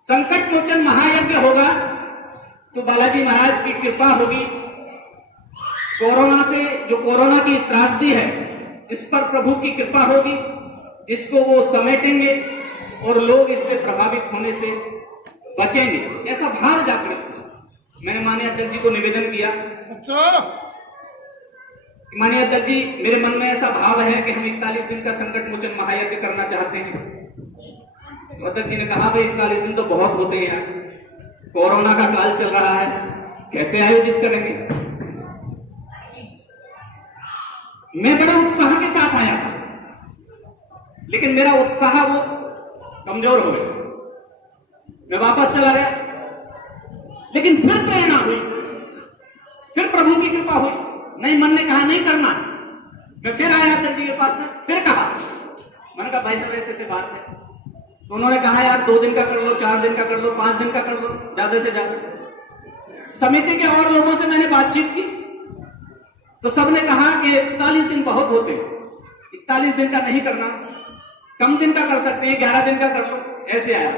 संकट मोचन महायज्ञ होगा तो बालाजी महाराज की कृपा होगी, कोरोना से जो कोरोना की त्रासदी है इस पर प्रभु की कृपा होगी, इसको वो समेटेंगे और लोग इससे प्रभावित होने से बचेंगे, ऐसा भाव जागृत हुआ। मैंने माननीय अध्यक्ष जी को निवेदन किया, माननीय अध्यक्ष जी मेरे मन में ऐसा भाव है कि हम 41 दिन का संकट मोचन महायज्ञ करना चाहते हैं। तो अध्यक्ष जी ने कहा भाई 41 दिन तो बहुत होते हैं, कोरोना का काल चल रहा है, कैसे आयोजित करेंगे। मैं बड़े उत्साह के साथ आया था, लेकिन मेरा उत्साह वो कमजोर हो गया, मैं वापस चला गया। लेकिन फिर प्रेरणा हुई, फिर प्रभु की कृपा हुई, नहीं मन ने कहा नहीं करना, मैं फिर आया अध्यक्ष जी के पास में, फिर कहा, मैंने कहा भाई साहब ऐसे बात है, तो उन्होंने कहा यार 2 दिन का कर लो, 4 दिन का कर लो, 5 दिन का कर लो, ज्यादा से ज्यादा। समिति के और लोगों से मैंने बातचीत की तो सबने कहा कि 41 दिन बहुत होते हैं, 41 दिन का नहीं करना, कम दिन का कर सकते हैं, 11 दिन का कर लो, ऐसे आया।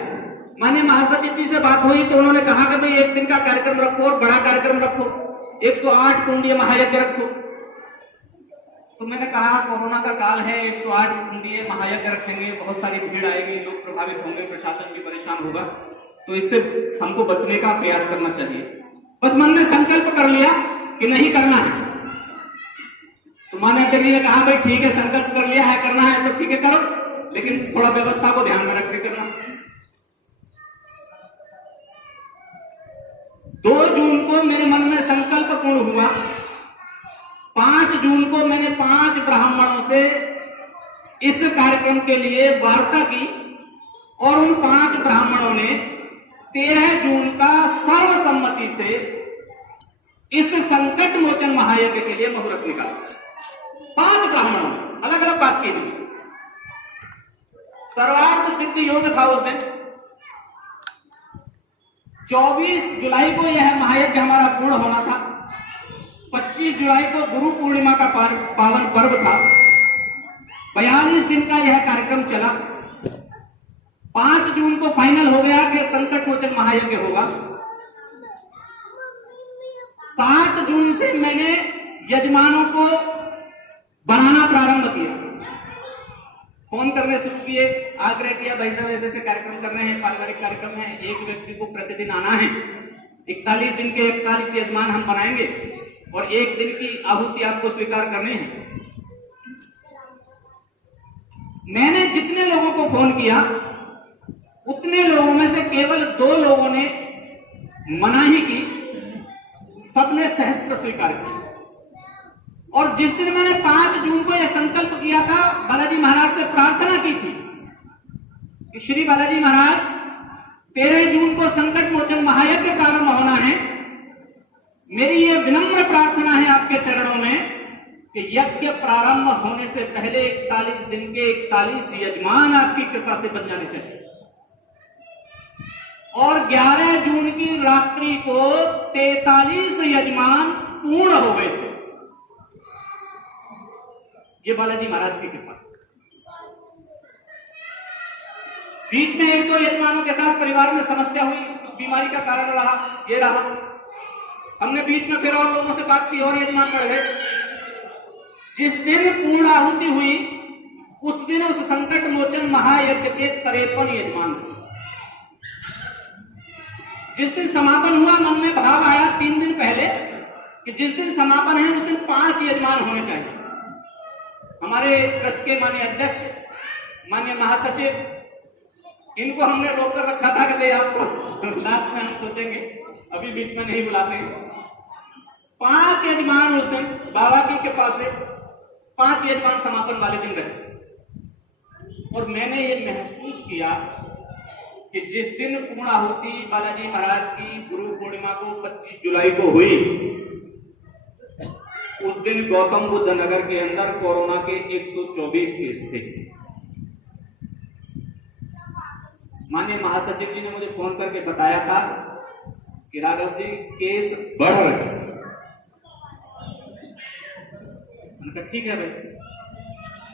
माननीय महासचिव जी से बात हुई तो उन्होंने कहा कि भाई 1 दिन का कार्यक्रम रखो और बड़ा कार्यक्रम रखो, 108 कुंडीय महायज्ञ रखो। तो मैंने कहा कोरोना का काल है, 108 कुंडीय महायज्ञ रखेंगे, बहुत सारी भीड़ आएगी, लोग प्रभावित होंगे, प्रशासन भी परेशान होगा, तो इससे हमको बचने का प्रयास करना चाहिए। बस मन में संकल्प कर लिया कि नहीं करना है। तो माननीय अध्यक्ष जी ने कहा भाई ठीक है, संकल्प कर लिया है, करना है तो ठीक है करो, लेकिन थोड़ा व्यवस्था को ध्यान में रख के करना। 2 जून को मेरे मन में संकल्प पूर्ण हुआ। 5 जून को मैंने 5 ब्राह्मणों से इस कार्यक्रम के लिए वार्ता की और उन 5 ब्राह्मणों ने 13 जून का सर्वसम्मति से इस संकट मोचन महायज्ञ के लिए मुहूर्त निकाला। 5 ब्राह्मणों अलग अलग बात की थी। सर्वार्थ सिद्ध योग था उस दिन। 24 जुलाई को यह महायज्ञ हमारा पूर्ण होना था। 25 जुलाई को गुरु पूर्णिमा का पावन पर्व था। 42 दिन का यह कार्यक्रम चला। 5 जून को फाइनल हो गया कि संकट मोचन महायज्ञ होगा। 7 जून से मैंने यजमानों को बनाना प्रारंभ किया, फोन करने शुरू किए, आग्रह किया भाई साहब ऐसे ऐसे कार्यक्रम कर रहे हैं, पारिवारिक कार्यक्रम है, एक व्यक्ति को प्रतिदिन आना है, 41 दिन के 41 यजमान हम बनाएंगे और 1 दिन की आहुति आपको स्वीकार करने हैं। मैंने जितने लोगों को फोन किया उतने लोगों में से केवल 2 लोगों ने मनाही की, सबने सहस्त्र स्वीकार किया। और जिस दिन मैंने 5 जून को यह संकल्प किया था, बालाजी महाराज से प्रार्थना की थी कि श्री बालाजी महाराज 13 जून को संकट मोचन महायज्ञ प्रारंभ होना है। मेरी ये विनम्र प्रार्थना है आपके चरणों में कि यज्ञ प्रारंभ होने से पहले 41 दिन के 41 यजमान आपकी कृपा से बन जाने चाहिए। और 11 जून की रात्रि को 43 यजमान पूर्ण हो गए थे। ये बालाजी महाराज की कृपा। बीच में 1-2 यजमानों के साथ परिवार में समस्या हुई, कुछ बीमारी का कारण रहा, ये रहा। हमने बीच में फिर और लोगों से बात की और यजमान बढ़ गए। जिस दिन पूर्ण आहुति हुई उस दिन उस संकट मोचन महायज्ञ के 53 यजमान थे। जिस दिन समापन हुआ मन में भाव आया 3 दिन पहले कि जिस दिन समापन है उस दिन 5 यजमान होने चाहिए। हमारे ट्रस्ट के माननीय अध्यक्ष, माननीय महासचिव, इनको हमने रोक कर रखा था कि आपको लास्ट में हम सोचेंगे, अभी बीच में नहीं बुलाते हैं। 5 यजमान उस दिन बाबा की कृपा से 5 यजमान समापन वाले दिन रहे। और मैंने ये महसूस किया कि जिस दिन पूर्णाहुति बालाजी महाराज की गुरु पूर्णिमा को 25 जुलाई को हुई, उस दिन गौतम बुद्ध नगर के अंदर कोरोना के 124 केस थे। माननीय महासचिव जी ने मुझे फोन करके बताया था कि राघव जी केस बढ़ रहे हैं। मैंने कहा ठीक है भाई।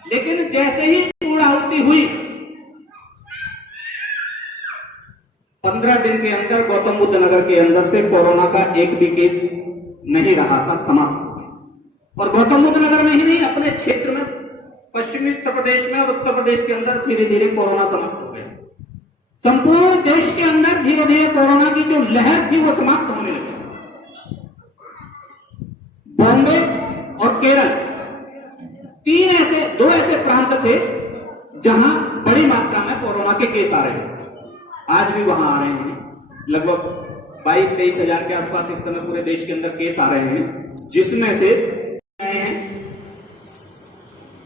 लेकिन जैसे ही पूर्णाहुति हुई 15 दिन के अंदर गौतम बुद्ध नगर के अंदर से कोरोना का एक भी केस नहीं रहा था, समाप्त। और गौतम बुद्ध नगर में ही नहीं, अपने क्षेत्र में, पश्चिमी उत्तर प्रदेश में और उत्तर प्रदेश के अंदर धीरे धीरे कोरोना समाप्त हो गया। संपूर्ण देश के अंदर धीरे धीरे कोरोना की जो लहर थी वो समाप्त होने लगी। बॉम्बे और केरल 2 ऐसे प्रांत थे जहां बड़ी मात्रा में कोरोना के केस आ रहे हैं। आज भी वहां आ रहे हैं। लगभग 22-23 हजार के आसपास इस समय पूरे देश के अंदर केस आ रहे हैं, जिसमें से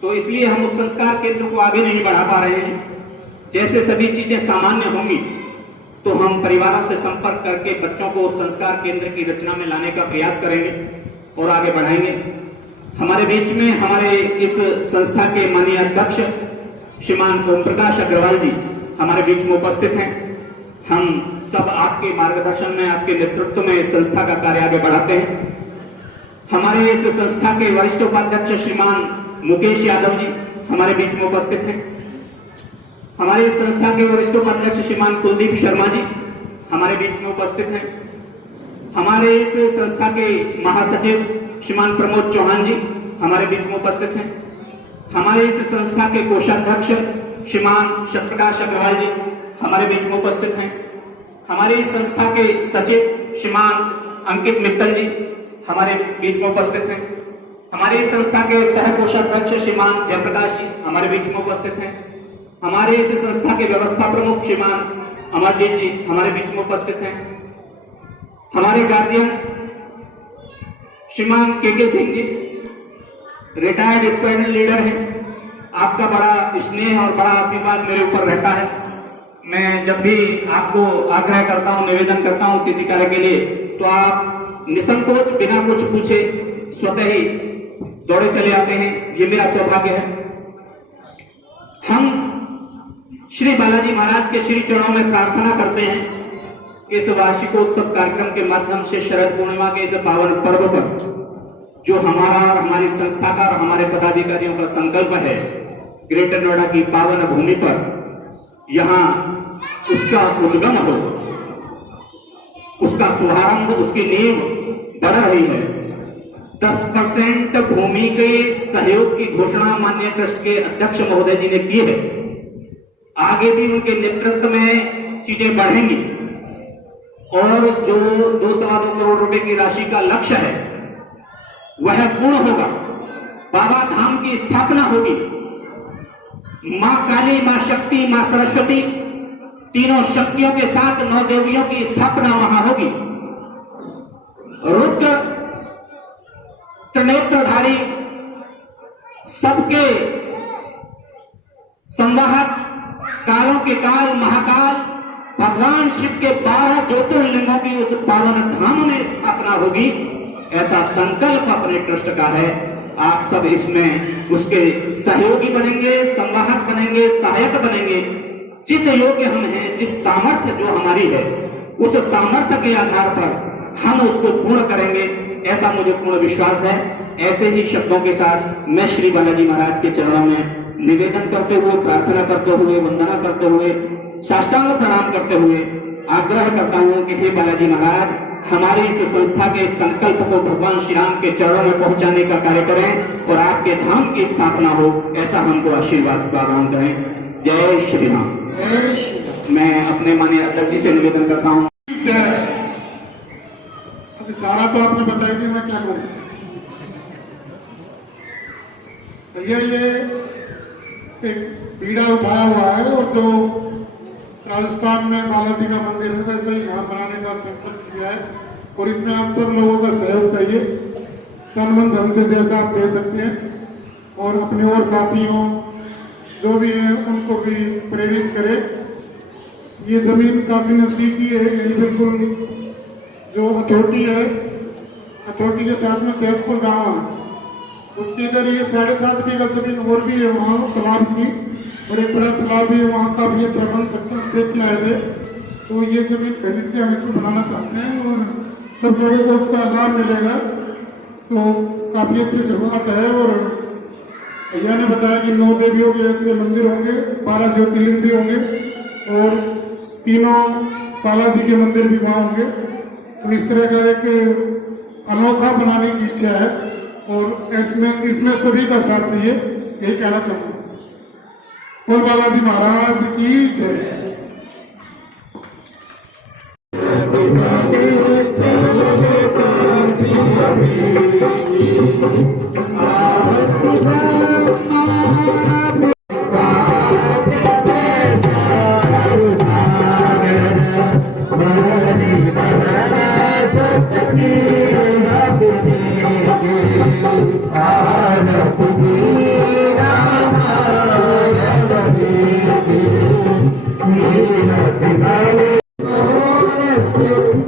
तो इसलिए हम उस संस्कार केंद्र को आगे नहीं बढ़ा पा रहे हैं। जैसे सभी चीजें सामान्य होंगी तो हम परिवारों से संपर्क करके बच्चों को उस संस्कार केंद्र की रचना में लाने का प्रयास करेंगे और आगे बढ़ाएंगे। हमारे बीच में हमारे इस संस्था के माननीय अध्यक्ष श्रीमान ओम प्रकाश अग्रवाल जी हमारे बीच में उपस्थित हैं। हम सब आपके मार्गदर्शन में, आपके नेतृत्व में इस संस्था का कार्य आगे बढ़ाते हैं। हमारे इस संस्था के वरिष्ठ उपाध्यक्ष श्रीमान मुकेश यादव जी हमारे बीच में उपस्थित हैं। हमारे इस संस्था के वरिष्ठ उपाध्यक्ष श्रीमान कुलदीप शर्मा जी हमारे बीच में उपस्थित हैं। हमारे इस संस्था के महासचिव श्रीमान प्रमोद चौहान जी हमारे बीच में उपस्थित हैं। हमारे इस संस्था के कोषाध्यक्ष श्रीमान शतप्रकाश अग्रवाल जी हमारे बीच में उपस्थित हैं। हमारे इस संस्था के सचिव श्रीमान अंकित मित्तल जी हमारे बीच में उपस्थित हैं। हमारे इस संस्था के सह कोषाध्यक्ष श्रीमान जयप्रकाश जी हमारे बीच में उपस्थित हैं। हमारे इस संस्था के व्यवस्था प्रमुख श्रीमान अमरजीत जी हमारे बीच में उपस्थित हैं। हमारे गार्जियन श्रीमान के Singh ji retired squadron leader हैं। आपका बड़ा स्नेह और बड़ा आशीर्वाद मेरे ऊपर रहता है। मैं जब भी आपको आग्रह करता हूं, निवेदन करता हूं किसी कार्य के लिए, तो आप निसंकोच बिना कुछ पूछे स्वतः ही दौड़े चले आते हैं। ये मेरा सौभाग्य है। हम श्री बालाजी महाराज के श्री चरणों में प्रार्थना करते हैं कि इस वार्षिकोत्सव कार्यक्रम के माध्यम से शरद पूर्णिमा के इस पावन पर्व पर जो हमारा और हमारी संस्था का और हमारे पदाधिकारियों का संकल्प है, ग्रेटर नोएडा की पावन भूमि पर यहाँ उसका उद्गम हो, उसका शुभारंभ, उसकी नींव बढ़ रही है। 10% भूमि के सहयोग की घोषणा माननीय ट्रस्ट के अध्यक्ष महोदय जी ने की है। आगे भी उनके नेतृत्व में चीजें बढ़ेंगी और जो 2.25 करोड़ रुपए की राशि का लक्ष्य है वह पूर्ण होगा। बाबा धाम की स्थापना होगी। मां काली, मां शक्ति, मां सरस्वती, तीनों शक्तियों के साथ 9 देवियों की स्थापना वहां होगी। रुद्र त्रिनेत्रधारी सबके संवाहक, कालों के काल महाकाल भगवान शिव के 12 ज्योतिर्लिंगों की उस पावन धाम में स्थापना होगी। ऐसा संकल्प अपने ट्रस्ट का है। आप सब इसमें उसके सहयोगी बनेंगे, संवाहक बनेंगे, सहायक बनेंगे। जिस योग्य हम हैं, जिस सामर्थ्य जो हमारी है, उस सामर्थ्य के आधार पर हम उसको पूर्ण करेंगे, ऐसा मुझे पूर्ण विश्वास है। ऐसे ही शब्दों के साथ मैं श्री बालाजी महाराज के चरणों में निवेदन करते हुए, प्रार्थना करते हुए, वंदना करते हुए, साष्टांग प्रणाम करते हुए आग्रह करता हूं कि हे बालाजी महाराज, हमारी इस संस्था के संकल्प को भगवान श्री राम के चरणों में पहुंचाने का कार्य करें और आपके धाम की स्थापना हो, ऐसा हमको आशीर्वाद प्रदान करें। जय श्री राम। मैं अपने माननीय अध्यक्ष जी से निवेदन करता हूं। अभी सारा तो आपने बताया कि मैं क्या कहूँ। भैया ये एक बीड़ा उठाया हुआ है और जो राजस्थान में बालाजी का मंदिर है वैसे ही यहाँ बनाने का संकल्प किया है और इसमें आप सब लोगों का सहयोग चाहिए। तन मन धन से जैसा आप दे सकते हैं और अपने और साथियों जो भी हैं उनको भी प्रेरित करें। ये जमीन काफी नजदीकी है, यही बिल्कुल जो अथॉरिटी है, अथॉरिटी के साथ में जैतपुर गांव है, उसके इधर ये 7.5 बीघा जमीन और भी है वहाँ तालाब की, और एक बड़ा तालाब भी है वहाँ का भी अच्छा बन सकता है। देख के आए थे तो ये जमीन खरीद के हम इसको बनाना चाहते हैं और सब लोगों को उसका लाभ मिलेगा, तो काफी अच्छी शुरुआत है। और भैया ने बताया कि 9 देवियों के अच्छे मंदिर होंगे, 12 ज्योतिर्लिंग भी होंगे और तीनों बालाजी के मंदिर भी वहाँ होंगे। तो इस तरह का एक अनोखा बनाने की इच्छा है और इसमें सभी का साथ चाहिए, यही कहना चाहूंगा। बोल बालाजी महाराज की जय। Thank you.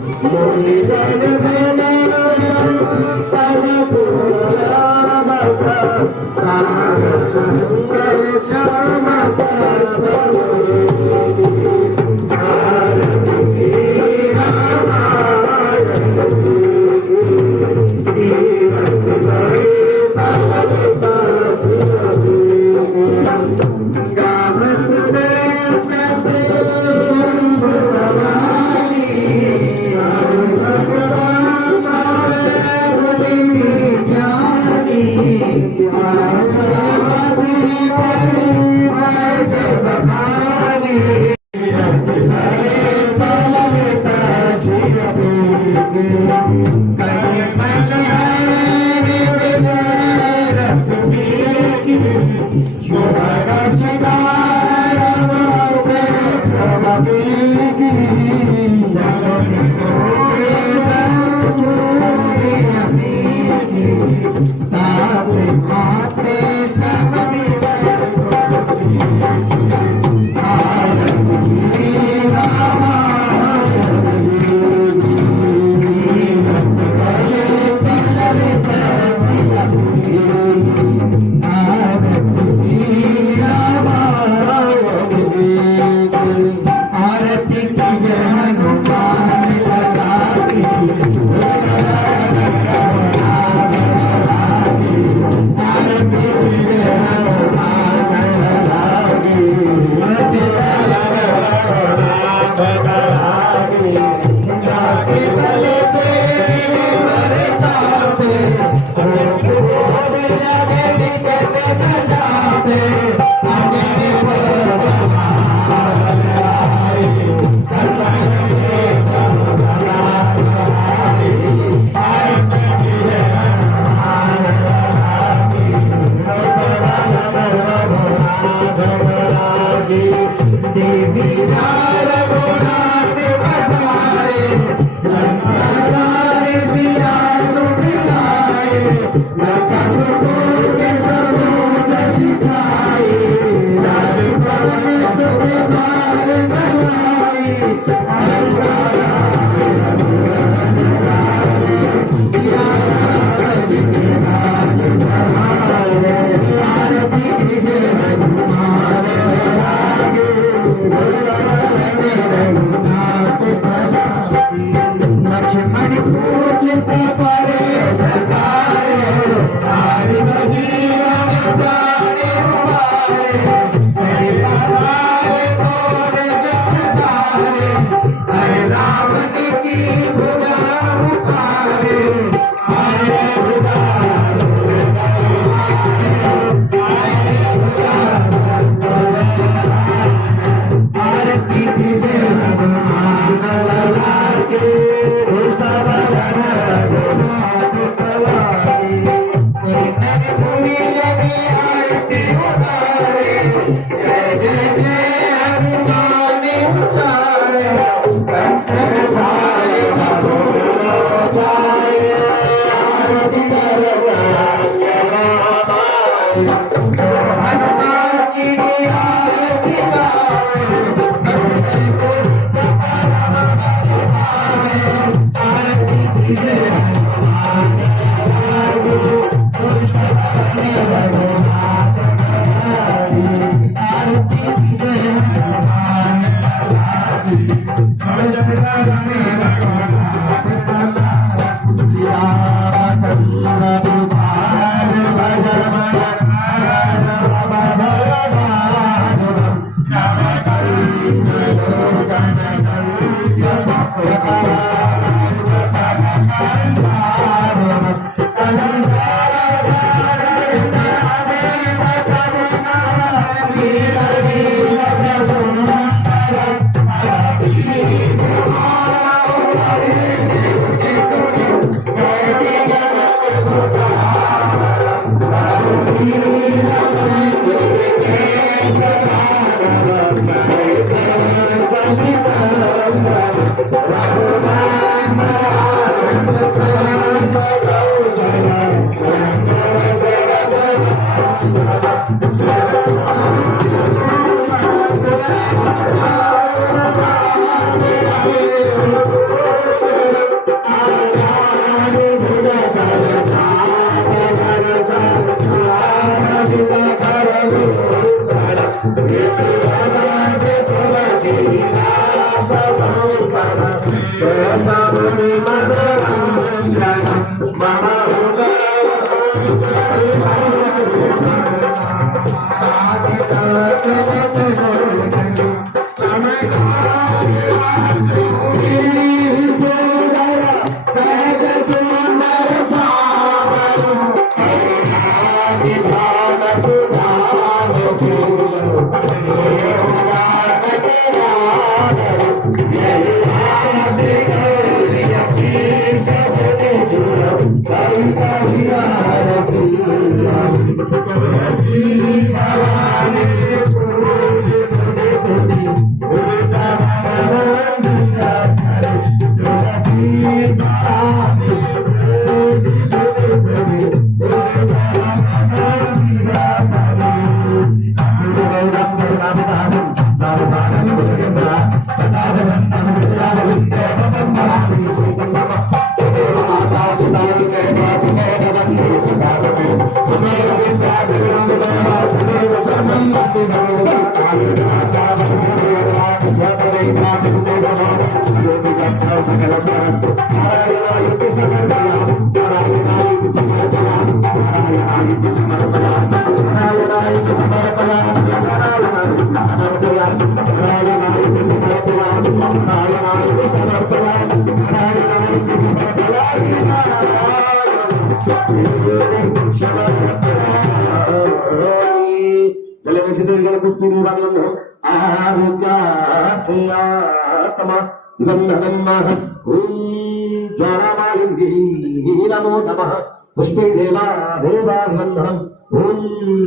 पुष्पे देवा देवाभिवंदनम ओम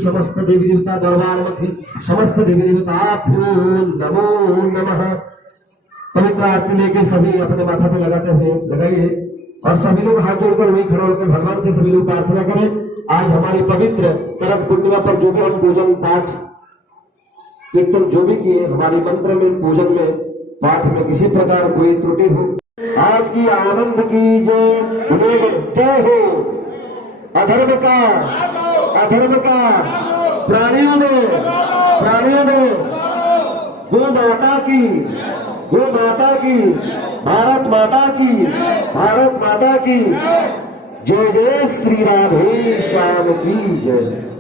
समस्त देवी देवता दरबार मध्ये समस्त देवी देवताभ्यो नमो नमः। पवित्र आरती लेके सभी अपने माथा पे लगाते हुए लगाइए और सभी लोग हाथ जोड़कर वही खड़े होकर भगवान से सभी लोग प्रार्थना करें। आज हमारी पवित्र शरद पूर्णिमा पर जो भी हम पूजन पाठ कीर्तन जो भी किए, हमारी मंत्र में पूजन में पाठ में किसी प्रकार कोई त्रुटि हो, आज की आनंद की जय हो। अधर्म का प्राणियों ने गो माता की भारत माता की जय जय श्री राधे श्याम की जय।